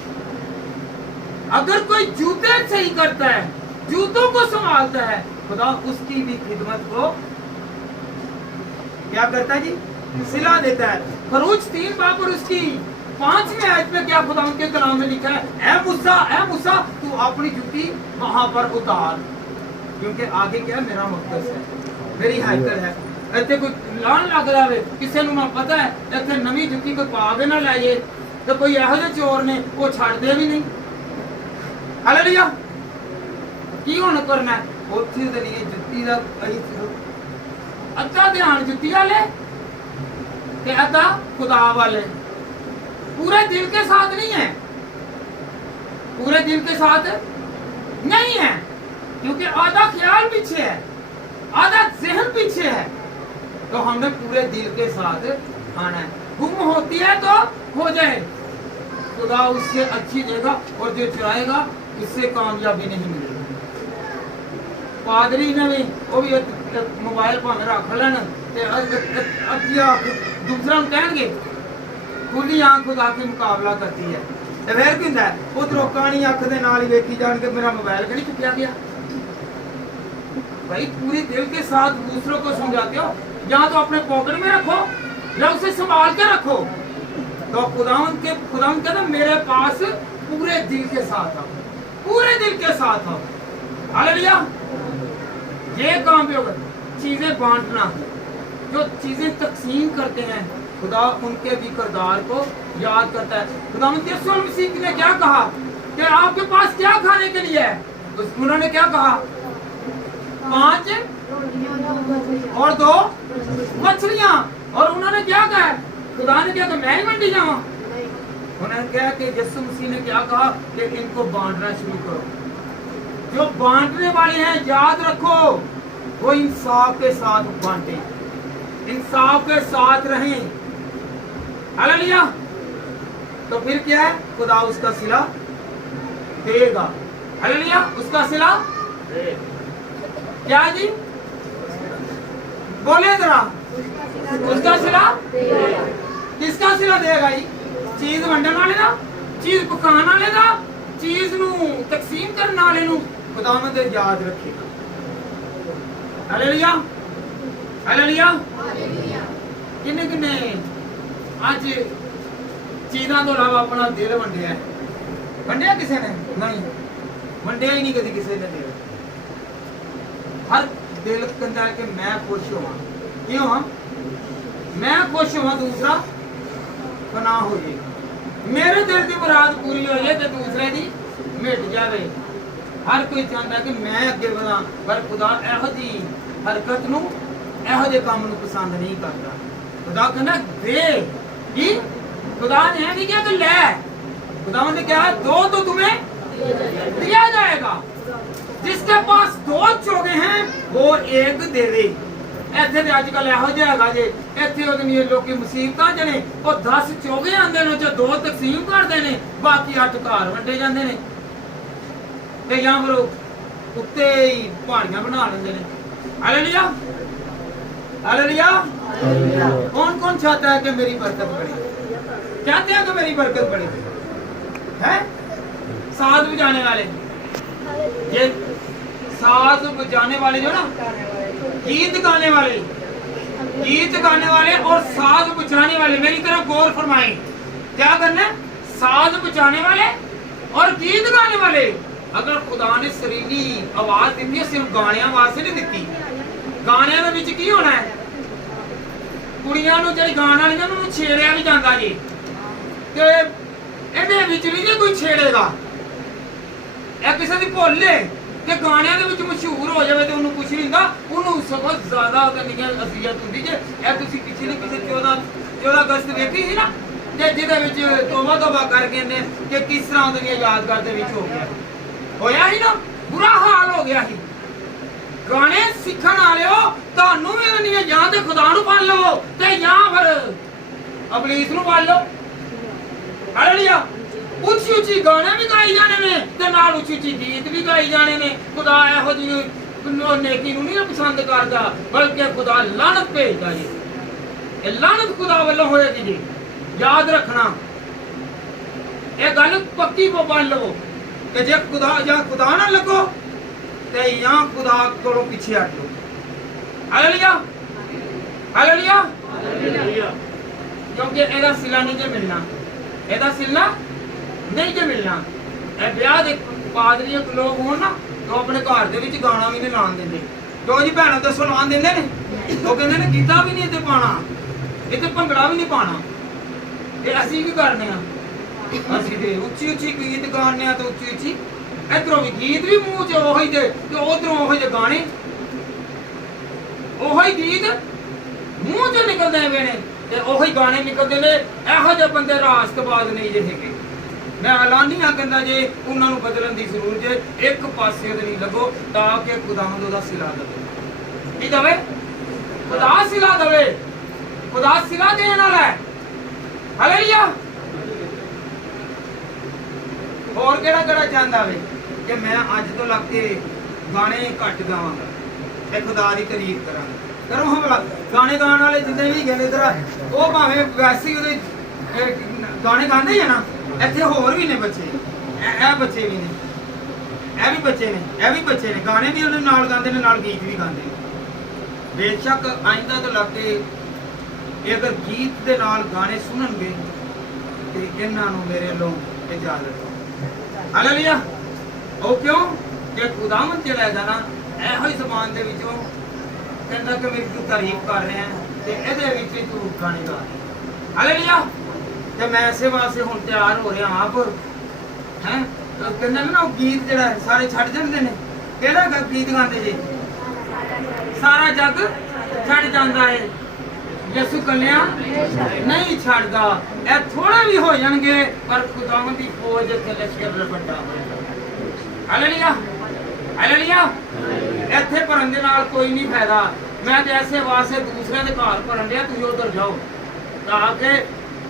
अगर कोई जूते सही करता है, जूतों को संभालता है, खुदा उसकी भी खिदमत को क्या करता है जी? सिला देता है। खरूज 3 बाब और उसकी 5वीं आयत में क्या खुदा उनके कलाम में लिखा है? ऐ मूसा तू अपनी जूती वहां पर उतार, क्योंकि आगे क्या मेरा मकसद है, मेरी हैकल है। ਇੱਥੇ ਕੋਈ ਲਾਣ ਲੱਗ ਜਾਵੇ, ਕਿਸੇ ਨੂੰ ਨਾ ਪਤਾ ਹੈ ਇੱਥੇ ਨਵੀਂ ਜੁੱਤੀ ਕੋਈ ਪਾ ਕੇ ਨਾ ਲਾਈਏ ਤੇ ਕੋਈ ਇਹੋ ਜਿਹੇ ਚੋਰ ਨੇ ਉਹ ਛੱਡਦੇ ਵੀ ਨਹੀਂ। ਹਾਲੇਲੂਇਆ। ਕੀ ਹੁਣ ਕਰਨਾ ਹੈ? ਉੱਥੇ ਦੇ ਲਈ ਜੁੱਤੀ ਦਾ ਅੱਧਾ ਧਿਆਨ ਜੁੱਤੀ ਵਾਲੇ ਤੇ ਅੱਧਾ खुदा वाले। पूरे दिल के साथ नहीं है, पूरे दिल के साथ नहीं है, क्योंकि आधा ख्याल पीछे है, आधा जहन पीछे है। तो हमें पूरे दिल के साथ आना है। गुम होती है तो हो जाए, खुदा उससे अच्छी देगा, और जो चुराएगा उससे कामयाबी नहीं मिलेगी। पादरी ने भी वो भी मोबाइल भावें रख लेन ते दूसरा कहेंगे खुली आंख खुदा के मुकाबला करती है। तो फिर की होंदा है? उधरों कानी अख दे नाल ही वेखी जान के मेरा मोबाइल क्यों नहीं चुकिया गया? भाई पूरे दिल के साथ दूसरों को समझाते हो, या तो अपने पॉकेट में रखो या उसे संभाल के रखो। तो खुदावंद कहता मेरे पास पूरे दिल के साथ आओ, पूरे दिल के साथ आओ। हालेलुया। ये काम भी होगा। चीजें बांटना, जो चीजें तकसीम करते हैं, खुदा उनके भी किरदार को याद करता है। खुदावंद यीशु मसीह ने क्या कहा कि आपके पास क्या खाने के लिए है? उन्होंने क्या कहा? 5 और 2 मछलियां। और उन्होंने क्या कहा? खुदा ने क्या कहा? मैं ही मंडी जाऊं? उन्होंने कहा कि यीशु मसीह ने क्या कहा कि इनको बांटना शुरू करो। जो बांटने वाले हैं याद रखो वो इंसाफ के साथ बांटे, इंसाफ के साथ रहें। हालेलुया। तो फिर क्या है? खुदा उसका सिला देगा। हालेलुया। उसका सिला क्या जी? बोले जरा। उसका सिला किसका सिला देगा जी? चीज वंडन वाले दा, चीज पकाने वाले दा, चीज नू तकसीम करने वाले नू खुदावंद याद रखेगा। हालेलुया। हालेलुया। किन्ने किन्ने आज चीज़ों तो अलावा अपना दिल वंडिया है? वंडिया किसी ने नहीं, वंडिया ही नहीं कभी किसी ने दिल। दिल कहता है कि मैं खुश होवां क्यों हाँ मैं खुश होवां दूसरा फना हो जाए मेरे दिल की मुराद पूरी हो जाए तो दूसरे की मिट जाए हर कोई चाहता कि मैं अगे बढ़ा पर खुदा इहो जी हरकत नूं इहो जे काम नूं पसंद नहीं करता खुदा कहना दे की खुदा ने नहीं कहा कि ले खुदा ने कहा दो तो तुम्हें दिया जाएगा जिसके पास दो चोगे हैं वो एक दे दे ਇੱਥੇ ਤੇ ਅੱਜ ਕੱਲ ਇਹੋ ਜਿਹਾ ਹੈਗਾ ਜੇ ਇੱਥੇ ਉਹਦੇ ਨਹੀਂ ਲੋਕੀ ਮੁਸੀਬਤਾਂ ਜਣੇ ਉਹ 10 ਚੋਗੇ ਆਂਦੇ ਨੇ ਜੋ 2 ਤਕਸੀਮ ਕਰਦੇ ਨੇ ਬਾਕੀ 8 ਘਰ ਵੰਡੇ ਜਾਂਦੇ ਨੇ ਤੇ ਜਾਂ ਫਿਰ ਉੱਤੇ ਹੀ ਪਹਾੜੀਆਂ ਬਣਾ ਲੈਂਦੇ ਨੇ ਹਾਲੇਲੂਇਆ हालेलुया कौन कौन चाहता है कि मेरी बरकत बढ़े चाहते हैं कि मेरी बरकत बढ़े हैं साज बजाने वाले ये साज बजाने वाले जो ना गीत गाने वाले और साज बजाने वाले मेरी तरफ गौर फरमाएं क्या करना साज बजाने वाले और गीत गाने वाले अगर खुदा ने सरीली आवाज दी है सिर्फ गाने वास्ते नहीं दी ਗਾਣਿਆਂ ਦੇ ਵਿੱਚ ਕੀ ਹੋਣਾ ਹੈ ਕੁੜੀਆਂ ਨੂੰ ਜਿਹੜੀ ਗਾਣ ਵਾਲੀਆਂ ਨੂੰ ਛੇੜਿਆ ਵੀ ਜਾਂਦਾ ਜੀ ਤੇ ਇਹਦੇ ਵਿੱਚ ਵੀ ਜੇ ਕੋਈ ਛੇੜੇਗਾ ਇਹ ਕਿਸੇ ਦੀ ਭੁੱਲ ਹੈ ਕਿ ਗਾਣਿਆਂ ਦੇ ਵਿੱਚ ਮਸ਼ਹੂਰ ਹੋ ਜਾਵੇ ਤੇ ਉਹਨੂੰ ਕੁਝ ਨਹੀਂ ਹੁੰਦਾ ਉਹਨੂੰ ਸਗੋਂ ਜ਼ਿਆਦਾ ਕਰਨੀਆਂ ਅਜ਼ੀਅਤ ਹੁੰਦੀ ਜੇ ਇਹ ਤੁਸੀਂ ਪਿਛਲੇ ਕਿਸੇ 14 ਅਗਸਤ ਵੇਖੀ ਸੀ ਨਾ ਤੇ ਜਿਹਦੇ ਵਿੱਚ ਤੋਬਾ ਕਰ ਗਏ ਨੇ ਕਿ ਕਿਸ ਤਰ੍ਹਾਂ ਉਹਦੀਆਂ ਯਾਦਗਾਰ ਦੇ ਵਿੱਚ ਹੋਇਆ ਸੀ ਨਾ ਬੁਰਾ ਹਾਲ ਹੋ ਗਿਆ ਸੀ ਗਾਣੇ ਸਿੱਖਣ ਵਾਲਿਓ ਤੁਹਾਨੂੰ ਵੀ ਨਹੀਂ ਜਾਂ ਤੇ ਖੁਦਾ ਨੂੰ ਮੰਨ ਲਓ ਤੇ ਜਾਂ ਫਿਰ ਅਬਲੀਸ ਨੂੰ ਮੰਨ ਲਓ ਹਾਲੇਲੂਇਆ ਉੱਚੀ ਉੱਚੀ ਗਾਣੇ ਵੀ ਗਾਈ ਜਾਣੇ ਨੇ ਤੇ ਨਾਲ ਉੱਚੀ ਉੱਚੀ ਗੀਤ ਵੀ ਗਾਈ ਜਾਣੇ ਨੇ ਖੁਦਾ ਇਹੋ ਜਿਹੀ ਨੇਕੀ ਨੂੰ ਨਹੀਂ ਪਸੰਦ ਕਰਦਾ ਬਲਕਿ ਖੁਦਾ ਲਾਨਤ ਭੇਜਦਾ ਜੀ ਇਹ ਲਾਨਤ ਖੁਦਾ ਵੱਲੋਂ ਹੋਏਗੀ ਜੀ ਯਾਦ ਰੱਖਣਾ ਇਹ ਗੱਲ ਪੱਕੀ ਮੰਨ ਲਓ ਕਿ ਜੇ ਖੁਦਾ ਜਾਂ ਖੁਦਾ ਨਾਲ ਲੱਗੋ ਤੇ ਜਾਂ ਖੁਦਾ ਕੋਲੋਂ ਪਿੱਛੇ ਹਟੋ ਹਾਲੇਲੂਇਆ ਹਾਲੇਲੂਇਆ ਹਾਲੇਲੂਇਆ ਕਿਉਂਕਿ ਇਹਦਾ ਸਿਲਾ ਨਹੀਂ ਜੇ ਮਿਲਣਾ ਇਹਦਾ ਸਿਲਾ ਨਹੀਂ ਜੇ ਮਿਲਣਾ ਇਹ ਵਿਆਹ ਦੇ ਪਾਦਰੀ ਲੋਕ ਹੋਣ ਨਾ ਉਹ ਆਪਣੇ ਘਰ ਦੇ ਵਿੱਚ ਗਾਣਾ ਵੀ ਨਹੀਂ ਲਾਣ ਦਿੰਦੇ ਜੋ ਜੀ ਭੈਣਾਂ ਦੱਸੋ ਲਾਣ ਦਿੰਦੇ ਨੇ ਉਹ ਕਹਿੰਦੇ ਨੇ ਗੀਤਾ ਵੀ ਨਹੀਂ ਇੱਥੇ ਪਾਣਾ ਇੱਥੇ ਭੰਗੜਾ ਵੀ ਨਹੀਂ ਪਾਣਾ ਤੇ ਅਸੀਂ ਕੀ ਕਰਨੇ ਆ ਅਸੀਂ ਤੇ ਉੱਚੀ ਉੱਚੀ ਗੀਤ ਗਾਣੇ ਆ ਤੇ ਉੱਚੀ ਉੱਚੀ ਇਧਰੋਂ ਵੀ ਗੀਤ ਵੀ ਮੂੰਹ 'ਚ ਉਹੀ ਦੇ ਤੇ ਉਧਰੋਂ ਉਹੀ ਜਿਹੇ ਗਾਣੇ ਉਹੀ ਗੀਤ ਮੂੰਹ 'ਚੋਂ ਨਿਕਲਦੇ ਵੇਣੇ ਤੇ ਉਹੀ ਗਾਣੇ ਨਿਕਲਦੇ ਨੇ ਇਹੋ ਜਿਹੇ ਬੰਦੇ ਰਾਸਤਬਾਜ਼ ਨਹੀਂ ਜੇ ਹੈਗੇ ਮੈਂ ਐਲਾਨੀਆਂ ਕਹਿੰਦਾ ਜੇ ਉਹਨਾਂ ਨੂੰ ਬਦਲਣ ਦੀ ਜ਼ਰੂਰਤ ਜੇ ਇੱਕ ਪਾਸੇ ਤੇ ਨਹੀਂ ਲੱਗੋ ਤਾਂ ਕਿ ਖੁਦਾਵੰਦ ਉਹਦਾ ਸਿਲਾ ਦੇਵੇ ਕੀ ਦੇਵੇ ਖੁਦਾ ਸਿਲਾ ਦੇਵੇ ਖੁਦਾ ਸਿਲਾ ਦੇਣ ਵਾਲਾ ਹੈ ਹਾਲੇਲੂਇਆ ਹੋਰ ਕਿਹੜਾ ਕਿਹੜਾ ਚਾਹੁੰਦਾ ਵੇ ਕਿ ਮੈਂ ਅੱਜ ਤੋਂ ਲੱਗ ਕੇ ਗਾਣੇ ਘੱਟ ਗਾਵਾਂਗਾ ਤੇ ਖੁਦਾ ਦੀ ਤਾਰੀਫ ਕਰਾਂਗਾ ਕਰੋ ਹਮਲਾ ਗਾਣੇ ਗਾਣ ਵਾਲੇ ਜਿੰਨੇ ਵੀ ਗਏ ਇਧਰ ਉਹ ਭਾਵੇਂ ਵੈਸੇ ਉਹਦੇ ਗਾਣੇ ਗਾਉਂਦੇ ਆ ਨਾ ਇੱਥੇ ਹੋਰ ਵੀ ਨੇ ਬੱਚੇ ਇਹ ਬੱਚੇ ਵੀ ਨੇ ਇਹ ਵੀ ਬੱਚੇ ਨੇ ਗਾਣੇ ਵੀ ਉਹਨੇ ਨਾਲ ਗਾਉਂਦੇ ਨੇ ਨਾਲ ਗੀਤ ਵੀ ਗਾਉਂਦੇ ਨੇ ਬੇਸ਼ੱਕ ਆਇੰਦਾ ਤੋਂ ਲੱਗ ਕੇ ਇਹ ਅਗਰ ਗੀਤ ਦੇ ਨਾਲ ਗਾਣੇ ਸੁਣਨਗੇ ਤੇ ਇਹਨਾਂ ਨੂੰ ਮੇਰੇ ਵੱਲੋਂ ਇਜਾਜ਼ਤ ਹਾਲੇਲੂਇਆ ਉਹ ਕਿਉਂ ਕਿ ਖੁਦਾਵੰਦ ਜਿਹੜਾ ਹੈਗਾ ਨਾ ਇਹੋ ਹੀ ਜ਼ਬਾਨ ਦੇ ਵਿੱਚੋਂ ਕਹਿੰਦਾ ਕਿ ਮੇਰੀ ਤੂੰ ਤਾਰੀਫ ਕਰ ਰਿਹਾ ਤੇ ਇਹਦੇ ਵਿੱਚ ਤੂੰ ਗਾਣੇ ਗਾ ਹਾਲੇਲੂਇਆ ਤੇ ਮੈਂ ਇਸੇ ਵਾਸਤੇ ਹੁਣ ਤਿਆਰ ਹੋ ਰਿਹਾ ਆਪ ਹੈ ਕਹਿੰਦਾ ਨਾ ਉਹ ਗੀਤ ਜਿਹੜਾ ਸਾਰੇ ਛੱਡ ਜਾਂਦੇ ਨੇ ਕਿਹੜਾ ਗੀਤ ਗਾਉਂਦੇ ਜੇ ਸਾਰਾ ਜੱਗ ਛੱਡ ਜਾਂਦਾ ਹੈ ਯਿਸੂ ਕੱਲਿਆ ਨਹੀਂ ਛੱਡਦਾ ਇਹ ਥੋੜਾ ਵੀ ਹੋ ਜਾਣਗੇ ਪਰ ਖੁਦਾਵੰਦ ਦੀ ਫੌਜ ਤੇ ਲਸ਼ਕਰ ਵੱਡਾ ਹੋਏਗਾ ਹਾਲੇਲੂਇਆ ਹਾਲੇਲੂਇਆ ਇੱਥੇ ਭਰਨ ਦੇ ਨਾਲ ਕੋਈ ਨਹੀਂ ਫਾਇਦਾ ਮੈਂ ਤੇ ਐਸੇ ਵਾਸਤੇ ਦੂਸਰਿਆਂ ਦੇ ਘਰ ਭਰਨ ਲਿਆ ਤੁਸੀਂ ਉਧਰ ਜਾਓ ਤਾਂ ਕਿ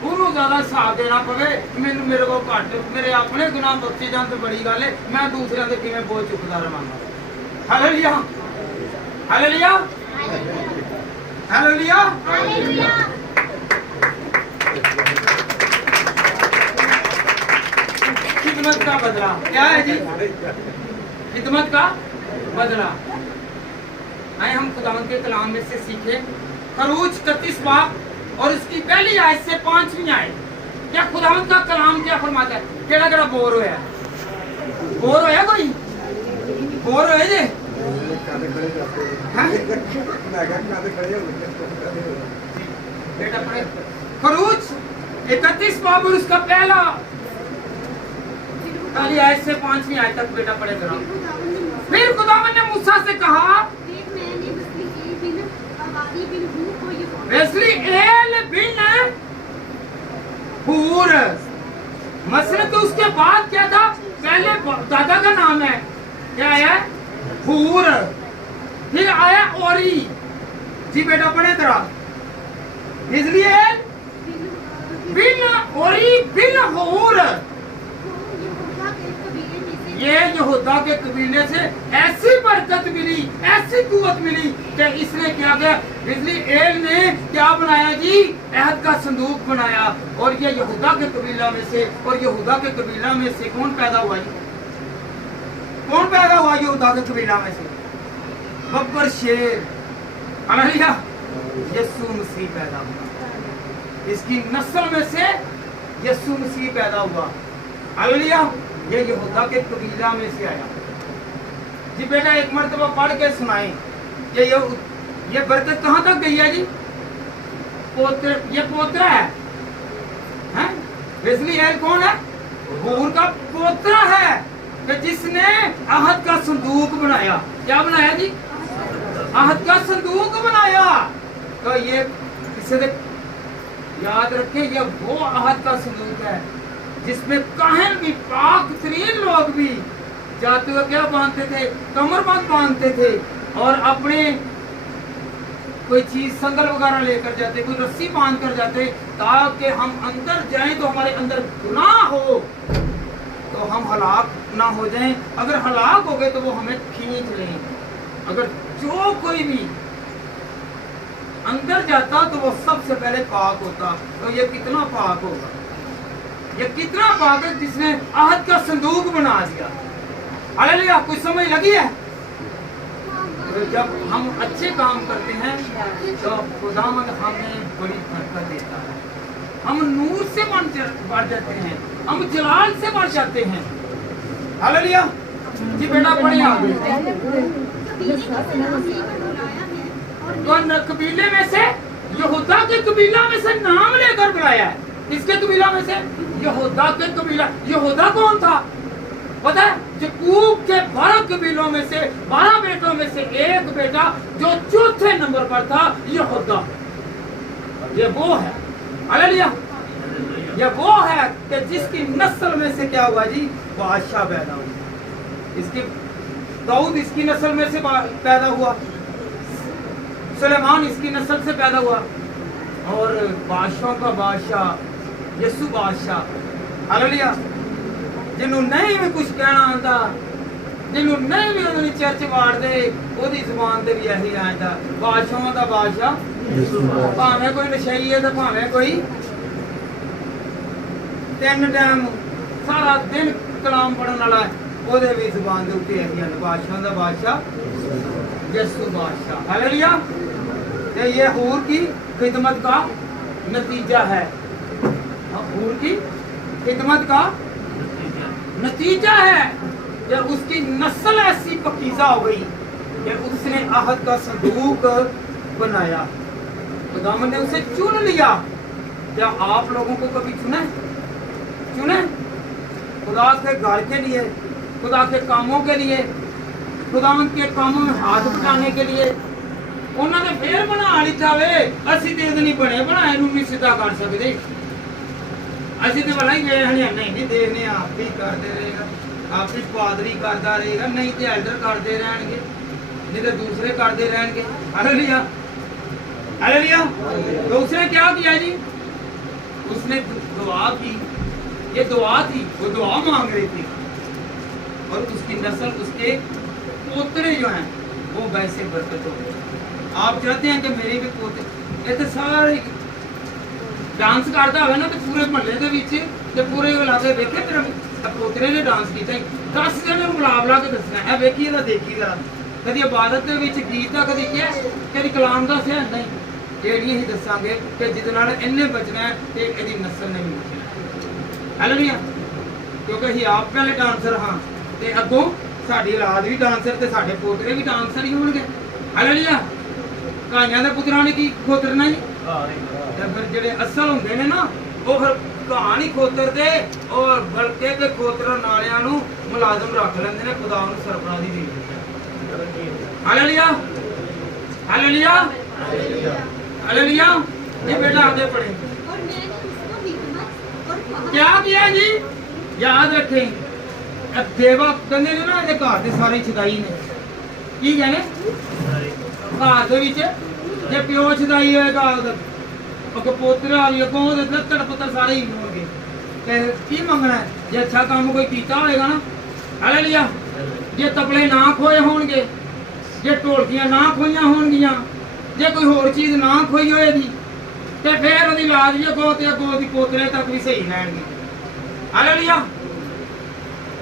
ਉਹਨੂੰ ਜ਼ਿਆਦਾ ਹਿਸਾਬ ਦੇਣਾ ਪਵੇ ਮੈਨੂੰ ਮੇਰੇ ਕੋਲ ਘੱਟ ਮੇਰੇ ਆਪਣੇ ਗੁਨਾਹ ਬਖਸ਼ੇ ਜਾਣ ਤੇ ਬੜੀ ਗੱਲ ਹੈ ਮੈਂ ਦੂਸਰਿਆਂ ਦੇ ਕਿਵੇਂ ਬੋਝ ਚੁੱਕਦਾ ਰਵਾਂਗਾ ਹਾਲੇਲੂਇਆ ਹਾਲੇਲੂਇਆ हालेलुया हालेलुया खिदमत का बदला क्या है जी खिदमत का बदला आए हम खुदावंद के कलाम में से सीखे खरूज 31 बाब और इसकी पहली आयत से 5वीं आयत क्या खुदावंद का कलाम क्या फरमाता है केड़ा बोर होया कोई बोर होए जे बेटा पढ़े खरूज 31 बाब और उसका पहला पहली आयत से 5वीं आयत तक बेटा पढ़े जरा। फिर खुदावंद ने मूसा से कहा, वेस्ली एल बिन हूर, मसलन तो उसके बाद क्या था, पहले दादा का नाम है क्या है हूर, फिर आया ओरी। जी बेटा पढ़े जरा। इसलिए बिन ओरी बिन हूर, ये यहूदा के कबीले से ऐसी बरकत मिली, ऐसी कुव्वत मिली कि इसने क्या किया, बिजली एल ने क्या बनाया जी, अहद का संदूक बनाया। और ये यहूदा के कबीला में से, और यहूदा के कबीला में से कौन पैदा हुआ जी, कौन पैदा हुआ यहूदा के कबीला में से, बब्बर शेर, हालेलुया, यीशु मसीह पैदा हुआ। इसकी नस्ल में से यीशु मसीह पैदा हुआ, हालेलुया। ये यहूदा के कबीला में से आया। जी बेटा एक मर्तबा पढ़ के सुनाएं, ये बरकत कहाँ तक गई है जी, पोत्र, ये पोत्रा है, हैं? वेस्ली एल कौन है, हूर का पोत्रा है, कि जिसने अहद का संदूक बनाया। क्या बनाया जी, अहद का संदूक बनाया। तो ये इसे याद रखें, ये वो अहद का संदूक है जिसमें काहिन भी, पाक तरीन लोग भी जाते हुए क्या बांधते थे, कमरबंद बांधते थे, और अपने कोई चीज संगल वगैरह लेकर जाते, कोई रस्सी बांध कर जाते, ताकि हम अंदर जाएं तो हमारे अंदर गुनाह हो, तो हम हलाक ना हो जाएं। अगर हलाक हो गए तो वो हमें खींच लें। अगर जो कोई भी अंदर जाता तो वो सबसे पहले पाक होता। तो ये कितना पाक होगा, ये कितना पाक है जिसने अहद का संदूक बना दिया। हालेलुया, कुछ समझ लगी है। तो जब हम अच्छे काम करते हैं तो खुदावंद हमें बड़ी बरकत देता है, हम नूर से बढ़ जाते हैं, हम जलाल से बढ़ जाते हैं। हालेलुया। जी बेटा पढ़े आगे। तो कबीले में से, यहूदा के कबीला में से नाम लेकर बुलाया है। किसके कबीला में से, यहूदा के कबीला। यहूदा कौन था पता है, याकूब के 12 कबीलों में से 12 बेटों में से एक बेटा जो चौथे नंबर पर था, यहूदा। ये वो है, हालेलुया, ये वो है कि जिसकी नस्ल में से क्या हुआ जी, बादशाह पैदा हुआ। इसकी दाऊद इसकी नस्ल में से पैदा हुआ, सुलेमान इसकी नस्ल से पैदा हुआ, और बादशाहों का बादशाह यीशु बादशाह। हालेलुया। जिन्हों नहीं भी कुछ कहना आता, जिन्हों नहीं भी उन्होंने चर्च वाड़ दे, ओदी जुबान ते भी यही आंदा, बादशाहों का बादशाह, भावें कोई नशई है तो भावें कोई 3 टाइम सारा दिन कलाम पढ़ने वाला है, ओदे भी जुबान दे उत्ते यही आंदा, बादशाहों का बादशाह यीशु बादशाह। हालेलुया। तो ये हूर की खिदमत का नतीजा है, हूर की खिदमत का नतीजा है कि उसकी नस्ल ऐसी पकीज़ा हो गई कि उसने अहद का संदूक बनाया। खुदावंद ने उसे चुन लिया। क्या आप लोगों को कभी चुने खुदा के घर के लिए, खुदा के कामों के लिए, खुदावंद के कामों में हाथ बटाने के लिए? उन्होंने फिर बना लिया वे, असी तो नहीं बने बनाए नहीं सीधा कर सकते, ਅਸੀਂ ਤੇ ਭਲਾ ਹੀ ਗਏ ਹਣੇ ਨਹੀਂ ਦੇਖਨੇ ਆਪ ਹੀ ਕਰਦੇ ਰਹੇਗਾ, ਆਪ ਹੀ ਪਾਦਰੀ ਕਰਦਾ ਰਹੇਗਾ, ਨਹੀਂ ਤੇ ਐਲਡਰ ਕਰਦੇ ਰਹਿਣਗੇ, नहीं तो दूसरे करते रहेंगे। Hallelujah hallelujah. तो उसने क्या किया जी, उसने दुआ की, ये दुआ थी, वो दुआ मांग रही थी, और उसकी नस्ल, उसके पोतरे जो हैं वो वैसे बरकत हो गए। आप चाहते हैं कि मेरे भी पोते, ये तो सारे डांस करता हो ना तो पूरे महल्ले के विच ते पूरे इलाके देखे मेरे पोतरे ने डांस किया, 10 जने मुकाबला के दसना है, वेखी दा देखी दा, कदी इबादत दे विच गीत दा, कदी क्या कदी कलाम दा से नहीं, जेड़ियां ही दसांगे कि जिदे नाल इन्ने बचना है ते इहदी नस्ल नहीं बचना। हालेलुया। क्योंकि ही आप पहले डांसर हां ते अगों ਸਾਡੀ ਔਲਾਦ ਵੀ ਡਾਂਸਰ ਤੇ ਸਾਡੇ ਪੋਤਰੇ ਵੀ ਡਾਂਸਰ ਹੀ ਹੋਣਗੇ। ਹਾਲੇਲੂਇਆ। ਕਾਈਆਂ ਦੇ ਪੁੱਤਰਾਂ ਨੇ ਕੀ ਖੋਤਰਨਾ ਜੀ? ਤੇ ਫਿਰ ਜਿਹੜੇ ਅਸਲ ਹੁੰਦੇ ਨੇ ਨਾ ਉਹ ਫਿਰ ਘਾਹ ਨਹੀਂ ਖੋਤਰਦੇ, ਔਰ ਬਲਕਿ ਤੇ ਖੋਤਰਨ ਵਾਲਿਆਂ ਨੂੰ ਮੁਲਾਜ਼ਮ ਰੱਖ ਲੈਂਦੇ ਨੇ, ਖੁਦਾ ਨੂੰ ਸਰਬਰਾਹ ਦੀ ਦੇ ਦਿੰਦੇ। Hallelujah hallelujah hallelujah. ये बेटा आगे पढ़े। और मैंने उसको हिकमत और फहम क्या किया जी? याद रखें। अब देवा कहने ने ना ये घर दे सारे छदाई ने की कहने घर दे विच जे प्यो छदाई होएगा अगे पोतरा भी अगों दे लत्तड़ पुत्तर सारे ही होणगे ते की मंगना है? जे अच्छा काम कोई कीता होएगा ना। हालेलुया। जे तबले ना खोए होणगे, जे ढोलकियां ना खोईयां होणगियां, जे कोई होर चीज ना खोई होएगी ते फिर ओदी लाज भी अगों ते अगों दी पोतरे तक भी सही रहणगे। हालेलुया।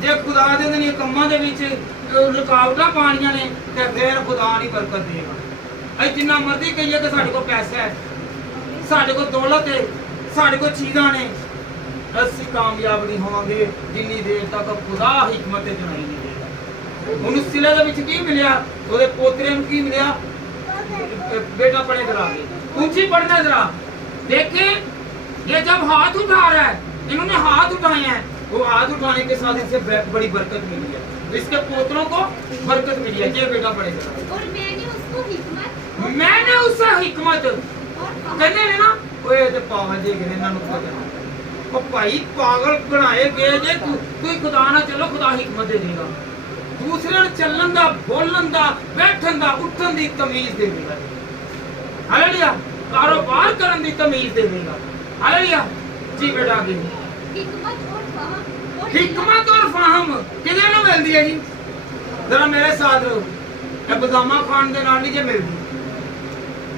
जे खुदा दे ने कंमां दे विच रुकावटां पाणियां ने ते फिर खुदा नहीं बरकत देगा। अई जिन्ना मर्जी कहिए कि साडे कोल पैसा है, साडे कोल दौलत है, साडे कोल चीज़ां ने, ਅਸੀਂ ਕਾਮਯਾਬ ਨਹੀਂ ਹੋਵਾਂਗੇ ਜਿੰਨੀ ਦੇਰ ਤੱਕ ਖੁਦਾ ਹਿਕਮਤ ਤੇ ਜਨਾਈ ਨਹੀਂ ਦੇਗਾ। ਉਹਨੂੰ ਸਿਲੇ ਦੇ ਵਿੱਚ ਕੀ ਮਿਲਿਆ? ਉਹਦੇ ਪੋਤਰੇ ਨੂੰ ਕੀ ਮਿਲਿਆ? बेटा पढ़े जरा, ऊंची पढ़ना जरा। देखें ये जब हाथ उठा रहा है, इन्होंने हाथ उठाए हैं, वो हाथ उठाने के साथ इनसे बड़ी बरकत मिली है, इसके पोतरों को बरकत मिली है। ये बेटा पढ़े जरा। और मैंने उसको हिकमत मैंने उससे हिकमत और फहम कहने ने ना ओए ते पागल जे कहने ना नुक्ता करना ओ भाई पागल बनाए गए जे तू खुदा ना चलो खुदा हिकमत दे देगा। दूसरे ਨੂੰ ਚੱਲਣ ਦਾ, ਬੋਲਣ ਦਾ, ਬੈਠਣ ਦਾ, ਉੱਠਣ ਦੀ ਤਮੀਜ਼ ਦੇਵੇਗਾ। ਹਾਲੇਲੂਇਆ। ਕਾਰੋਬਾਰ ਕਰਨ ਦੀ ਤਮੀਜ਼ ਦੇਵੇਗਾ। ਹਾਲੇਲੂਇਆ। ਜੀ ਬੇਟਾ ਆਗੇ। हिकमत और फहम और ਹਿਕਮਤ ਔਰ ਫਹਮ ਕਿਹਦੇ ਨੂੰ ਮਿਲਦੀ ਹੈ ਜੀ? ਜ਼ਰਾ ਮੇਰੇ ਸਾਥ ਰਹੋ। ਇਹ ਬਦਾਮਾਂ ਖਾਣ ਦੇ ਨਾਲ ਨਹੀਂ ਜੇ ਮਿਲਦੀ,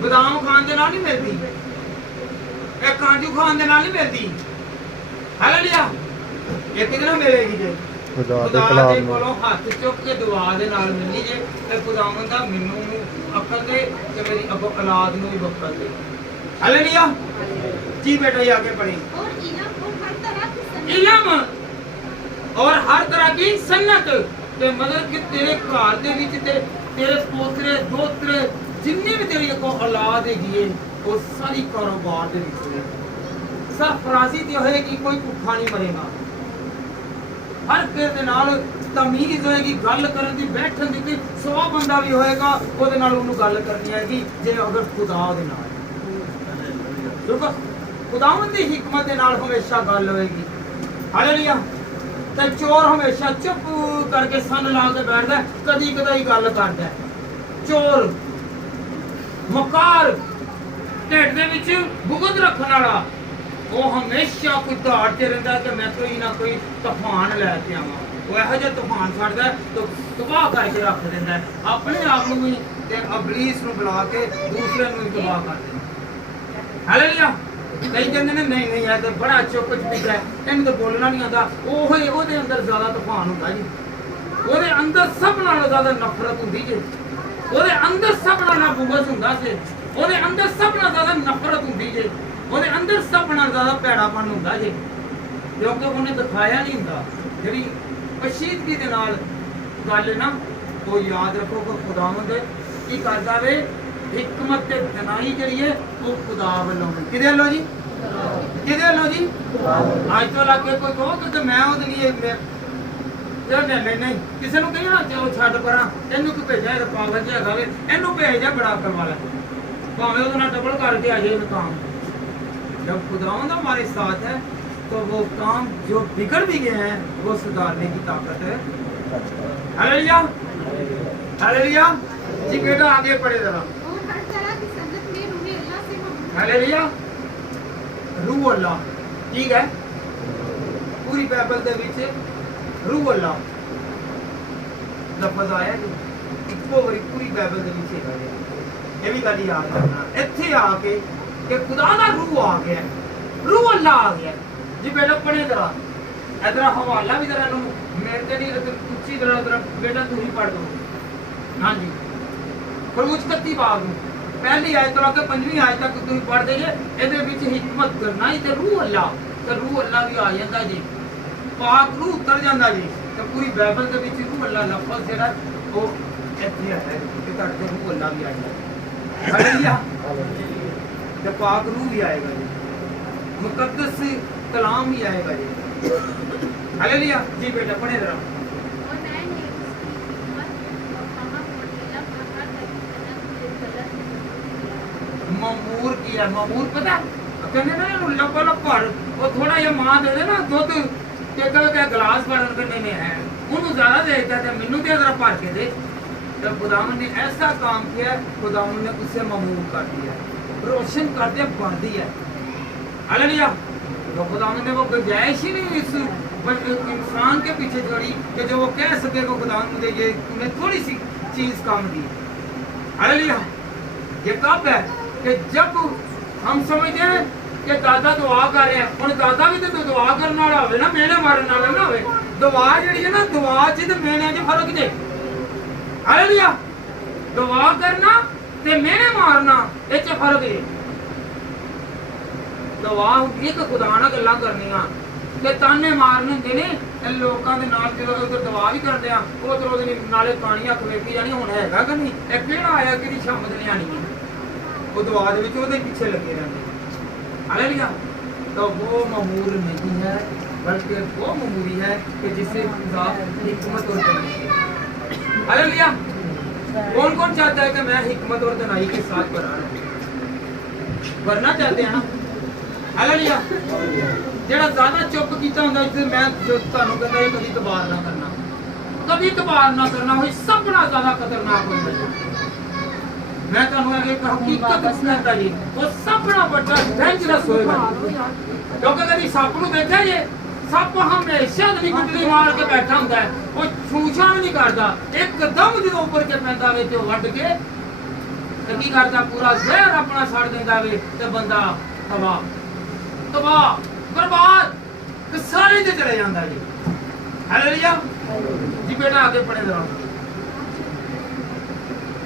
ਬਦਾਮ ਖਾਣ ਦੇ ਨਾਲ ਨਹੀਂ ਮਿਲਦੀ, ਇਹ ਕਾਜੂ ਖਾਣ ਦੇ ਨਾਲ ਨਹੀਂ ਮਿਲਦੀ। ਹਾਲੇਲੂਇਆ। ਇਹ ਕਿਹਦੇ ਨਾਲ ਮਿਲੇਗੀ ਜੀ? ਖੁਦਾ ਦੇ ਖੁਦਾ ਕਲਾਮ ਦੇ ਨਾਲ। ਕੋਲੋਂ ਹੱਥ ਚੁੱਕ ਕੇ ਦੁਆ ਦੇ ਨਾਲ ਮਿਲਣੀ ਜੇ ਤੇ ਖੁਦਾਵੰਦ ਦਾ ਮੈਨੂੰ ਅਕਲ ਦੇ ਤੇ ਮੇਰੀ ਅਬੋ ਔਲਾਦ ਨੂੰ ਵੀ ਬਖਸ਼ ਦੇ। ਹਾਲੇਲੂਇਆ। ਜੀ बेटा ये आगे पढ़े। और इलम और हर तरह की सन्नत इलम और हर तरह की सन्नत ते मतलब कि तेरे घर दे विच तेरे पोतरे दोतरे जिन्ने भी तेरी को औलाद हैगी वो सारी कारोबार दे विच होए, सरफराजी ते होएगी, कोई भुखा नहीं मरेगा। हर किसी दे नाल तमीज होएगी, गल करन दी, बैठन दी। 100 बंदा भी होएगा ओदे नाल ओनू गल करनी हैगी जे अगर खुदा दे नाल देखो खुदावंद दी हिकमत दे नाल हमेशा गल होएगी। हालेलुया। ते चोर हमेशा चुप करके सन ला के बैठदा, कदी कदाई गल करदा। चोर मकार ढिड दे विच भुगत रखण वाला वो हमेशा कोई दौड़ते रहता है कि मैं कोई ना कोई तूफान लैके आवां। वो ਇਹੋ ਜਿਹਾ तूफान छड्डदा तो तबाह करके रख दिंदा है, अपने आप ਨੂੰ ਵੀ ਤੇ ਅਬਲੀਸ ਨੂੰ ਬੁਲਾ ਕੇ ਦੂਸਰੇ ਨੂੰ ਵੀ ਤਬਾਹ ਕਰ ਦਿੰਦਾ। ਹਾਲੇਲੂਇਆ। ਕਈ ਕਹਿੰਦੇ ਨੇ ਨਹੀਂ ਨਹੀਂ ਇਹ ਤੇ ਬੜਾ ਚੁੱਪ ਚਪੀਤਾ ਹੈ, ਇਹਨੂੰ ਤਾਂ ਬੋਲਣਾ ਨਹੀਂ ਆਉਂਦਾ। ਉਹਦੇ ਅੰਦਰ ਜ਼ਿਆਦਾ ਤੂਫਾਨ ਹੁੰਦਾ ਜੀ, ਉਹਦੇ ਅੰਦਰ ਸਭ ਨਾਲੋਂ ਜ਼ਿਆਦਾ ਨਫ਼ਰਤ ਹੁੰਦੀ ਜੀ, ਉਹਦੇ ਅੰਦਰ ਸਭ ਨਾਲੋਂ ਬੁਗਜ਼ ਹੁੰਦਾ ਸੀ, ਉਹਦੇ ਅੰਦਰ ਸਭ ਨਾਲੋਂ ਜ਼ਿਆਦਾ ਨਫ਼ਰਤ ਹੁੰਦੀ ਜੀ, ਉਹਦੇ ਅੰਦਰ ਸਭ ਨਾਲੋਂ ਜ਼ਿਆਦਾ ਪੈੜਾਪਨ ਹੁੰਦਾ ਜੀ, ਕਿਉਂਕਿ ਉਹਨੇ ਦਿਖਾਇਆ ਨਹੀਂ ਹੁੰਦਾ। ਜਿਹੜੀ ਪਸ਼ੀਦਗੀ ਦੇ ਨਾਲ ਗੱਲ ਨਾ ਉਹ ਯਾਦ ਰੱਖੋ ਕਿ ਖੁਦਾਵੰਦ ਕੀ ਕਰਦਾ ਵੇ, हिकमत ते जनाई जड़ी है वो खुदा वालों में। किदे वालों जी? किदे वालों जी? आज तो लाके कोई कहो कि मैं ओदे लिए नहीं किसी ਨੂੰ ਕਹੀਏ ਨਾ ਚਲੋ ਛੱਡ ਪਰਾਂ, ਇਹਨੂੰ ਕਿ ਭੇਜਿਆ ਇਹ ਪਾਗਲ ਜਿਹਾ ਹੈਗਾ ਵੇ, ਇਹਨੂੰ ਭੇਜਿਆ ਬੜਾ ਅਕਲ ਵਾਲਾ, ਭਾਵੇਂ ਉਹਦੇ ਨਾਲ ਡਬਲ ਕਰਕੇ ਆ ਜਾਏ काम। जब खुदावंद हमारे साथ है तो वो काम जो बिगड़ भी गए हैं वो सुधारने की ताकत है। Hallelujah hallelujah. जी बेटा आगे पढ़े जरा। और हर तरह की सन्नत में रूह अल्लाह से हम हालेलुया। रूह अल्लाह ठीक है, पूरी बाइबल ਦੇ ਵਿੱਚ रूह अल्लाह ਲਫ਼ਜ਼ ਆਇਆ ਜੀ, ਇੱਕੋ ਵਾਰੀ ਪੂਰੀ ਬਾਈਬਲ ਦੇ ਵਿੱਚ ਹੈਗਾ ਜੀ। ਇਹ ਵੀ ਗੱਲ ਯਾਦ ਰੱਖਣਾ ਇੱਥੇ ਆ ਕੇ ਕਿ ਖੁਦਾ ਦਾ रूह ਆ ਗਿਆ, रूह अल्लाह ਆ ਗਿਆ। ਜੀ ਬੇਟਾ ਪੜ੍ਹੇ ਜਰਾ, ਇਧਰ ਹਵਾਲਾ ਵੀ ਜਰਾ ਨੂੰ ਮੇਰੇ ਤੇ ਨਹੀਂ ਉੱਚੀ ਜਰਾ ਬੇਟਾ ਤੂੰ ਹੀ ਪੜ੍ਹ ਦੋ। ਹਾਂਜੀ ਖਰੂਜ 31 ਬਾਬ ਨੂੰ ਪਹਿਲੀ ਆਇਤ ਤੋਂ ਲੈ ਕੇ 5ਵੀਂ ਆਇਤ ਤੱਕ ਤੁਸੀਂ ਪੜ੍ਹਦੇ ਜੇ, ਇਹਦੇ ਵਿੱਚ ਹਿਕਮਤ ਕਰਨਾ ਹੀ ਤੇ रूह अल्लाह ਤੇ रूह अल्लाह ਵੀ ਆ ਜਾਂਦਾ ਜੀ, ਪਾਕ रूह ਉਤਰ ਜਾਂਦਾ ਜੀ। ਤੇ ਪੂਰੀ ਬਾਈਬਲ ਦੇ ਵਿੱਚ ਰੂਹ ਅੱਲਾ ਲਫ਼ਜ਼ ਜਿਹੜਾ ਉਹ ਇੱਥੇ ਹੈ ਕਿ ਤੁਹਾਡੇ ਰੂਹ ਅੱਲਾ ਵੀ ਆਏਗਾ। ਹਾਲੇਲੂਇਆ। ਤੇ ਪਾਕ ਰੂਹ ਵੀ ਆਏਗਾ ਜੀ, ਮੁਕੱਦਸ कलाम भी आएगा जी। हालेलुया। जी बेटा पढ़े जरा। ममूर किया, ममूर पता कहने ना लपा लपड़ वो थोड़ा ये मां दे दे ना दूध टेकल के गिलास भरन करने में है उन्होंने ज्यादा देता है मैनू दे जरा भर के दे। जब खुदावन ने ऐसा काम किया, खुदावन ने उसे ममूर कर दिया, रोशन कर दिया, बढ़ दिया। हालेलुया। तो खुदावन ने वो गुंजाइश ही नहीं इस इंसान के पीछे छोड़ी कि जो वो कह सके को खुदावन मुझे ये उन्हें थोड़ी सी चीज काम दी। हालेलुया। ये कब है कि जब हम समझते हैं कि दादा दुआ कर रहे हैं, और दादा भी तो दुआ करने वाला होवे ना, मेहने मारने वाला ना होवे। दुआ जिहड़ी है ना, दुआ च ते मेहने च फर्क जे। हालेलुया। दुआ करना ते मेहने मारना इह च फर्क है। दुआ एक खुदा नाल गल्लां करनियां ते ताने मारने हुंदे ने ते लोकां दे नाल जो उधर दुआ भी करदे आ उधर ओदे नाले पानी हत्थ वेखी जानी हुण हैगा कि नहीं, इह किहड़ा आया कि शामत लियानी है, वो दुआ दे विच ओदे पीछे लगे रहंदे। हालेलुया। तो वो ममूर नहीं है, बल्कि वो ममूरी है कि जिसे खुदा हिकमत और दनाई। हालेलुया। कौन कौन चाहता है कि मैं हिकमत और दनाई के साथ बढ़ना चाहते हैं ना। हालेलुया। जेड़ा ज्यादा चुप कीता हुंदा इत्थे मैं तुहानू कहंदा ये कभी तबार ना करना, कभी तबार ना करना, वो सबना ज्यादा खतरनाक होंदा है। मैं तुहानू एक हकीकत कहंदा जी, वो सबना बड़ा डेंजरस होएगा। क्योंकि कभी सप नू देखिया जे, सप हमेशा दी गुटली मार के बैठा हुंदा है, वो छूछा नहीं करदा, एकदम जो ऊपर के पैंदा वे ते वड के ते की करदा पूरा जहर अपना छड़ देंदा वे ते बंदा तबाह तबाह बर्बाद ते सारे ते चले जांदा जी। हालेलुया। जी बेटा आगे पढ़े जरा।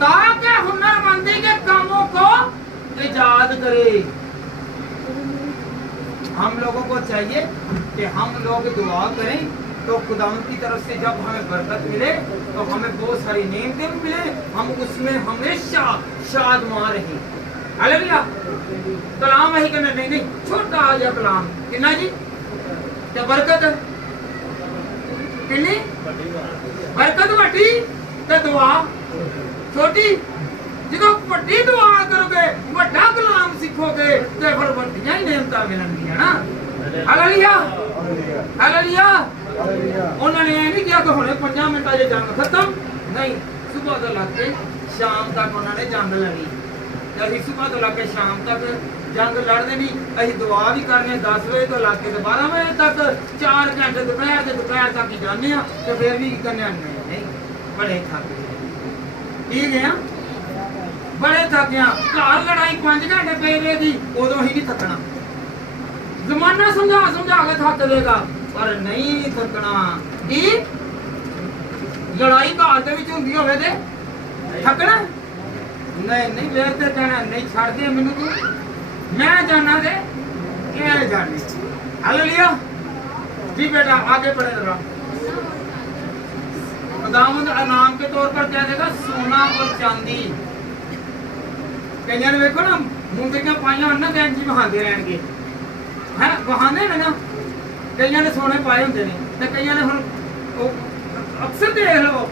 ताकि हुनरमंदी के कामों को इजाद करे। हम लोगों को चाहिए कि हम लोग दुआ करें तो खुदावंद की तरफ से जब हमें बरकत मिले तो हमें बहुत सारी नेमतें भी मिले, हम उसमें हमेशा शादमान रहें। हालेलुया। कलाम ही करना नहीं छोटा आ गया कलाम कितना जी ते बरकत कितनी बरकत वड्डी ते दुआ छोटी। जो वड्डी दुआ करोगे वड्डा कलाम सीखोगे ते फिर वड्डियां ही नेमतां मिलणगियां ना। हालेलुया। हालेलुया। उन्होंने ये नहीं किया कि हुणे 5 मिनटां च जंग खत्म नहीं, सुबह तो लग के शाम तक उन्होंने जंग लड़ी। अभी सुबह तो लग के शाम तक जंग लड़ते नहीं, अभी दुआ भी करने 10 बजे तो लग के 12 बजे तक 4 घंटे दोपहर तक ही जाने तो फिर भी करने नहीं, बड़े थक गए। ठीक है, बड़े थक गया। घर लड़ाई 5 घंटे पे रहेगी उदों ही नहीं थकना। जमाना समझा समझा के थक देगा पर नहीं थकना। की लड़ाई घर दे विच हुंदी होवे ते थकना नहीं नहीं वेर ते जाना नहीं छड़ दे मैनू तू मैं जाना दे क्या जाने। हालेलुया। जी बेटा आगे बढ़े जरा। खुदावंद इनाम के तौर पर क्या देगा? सोना और चांदी। कईयां ने देखो ना मुंदरियां पाइयां होन ना ते जी बहांदे रहणगे है बहाने ने ना। कईयां ने सोने पाए हुंदे ने ते कईयां ने हुण अक्सर देख लो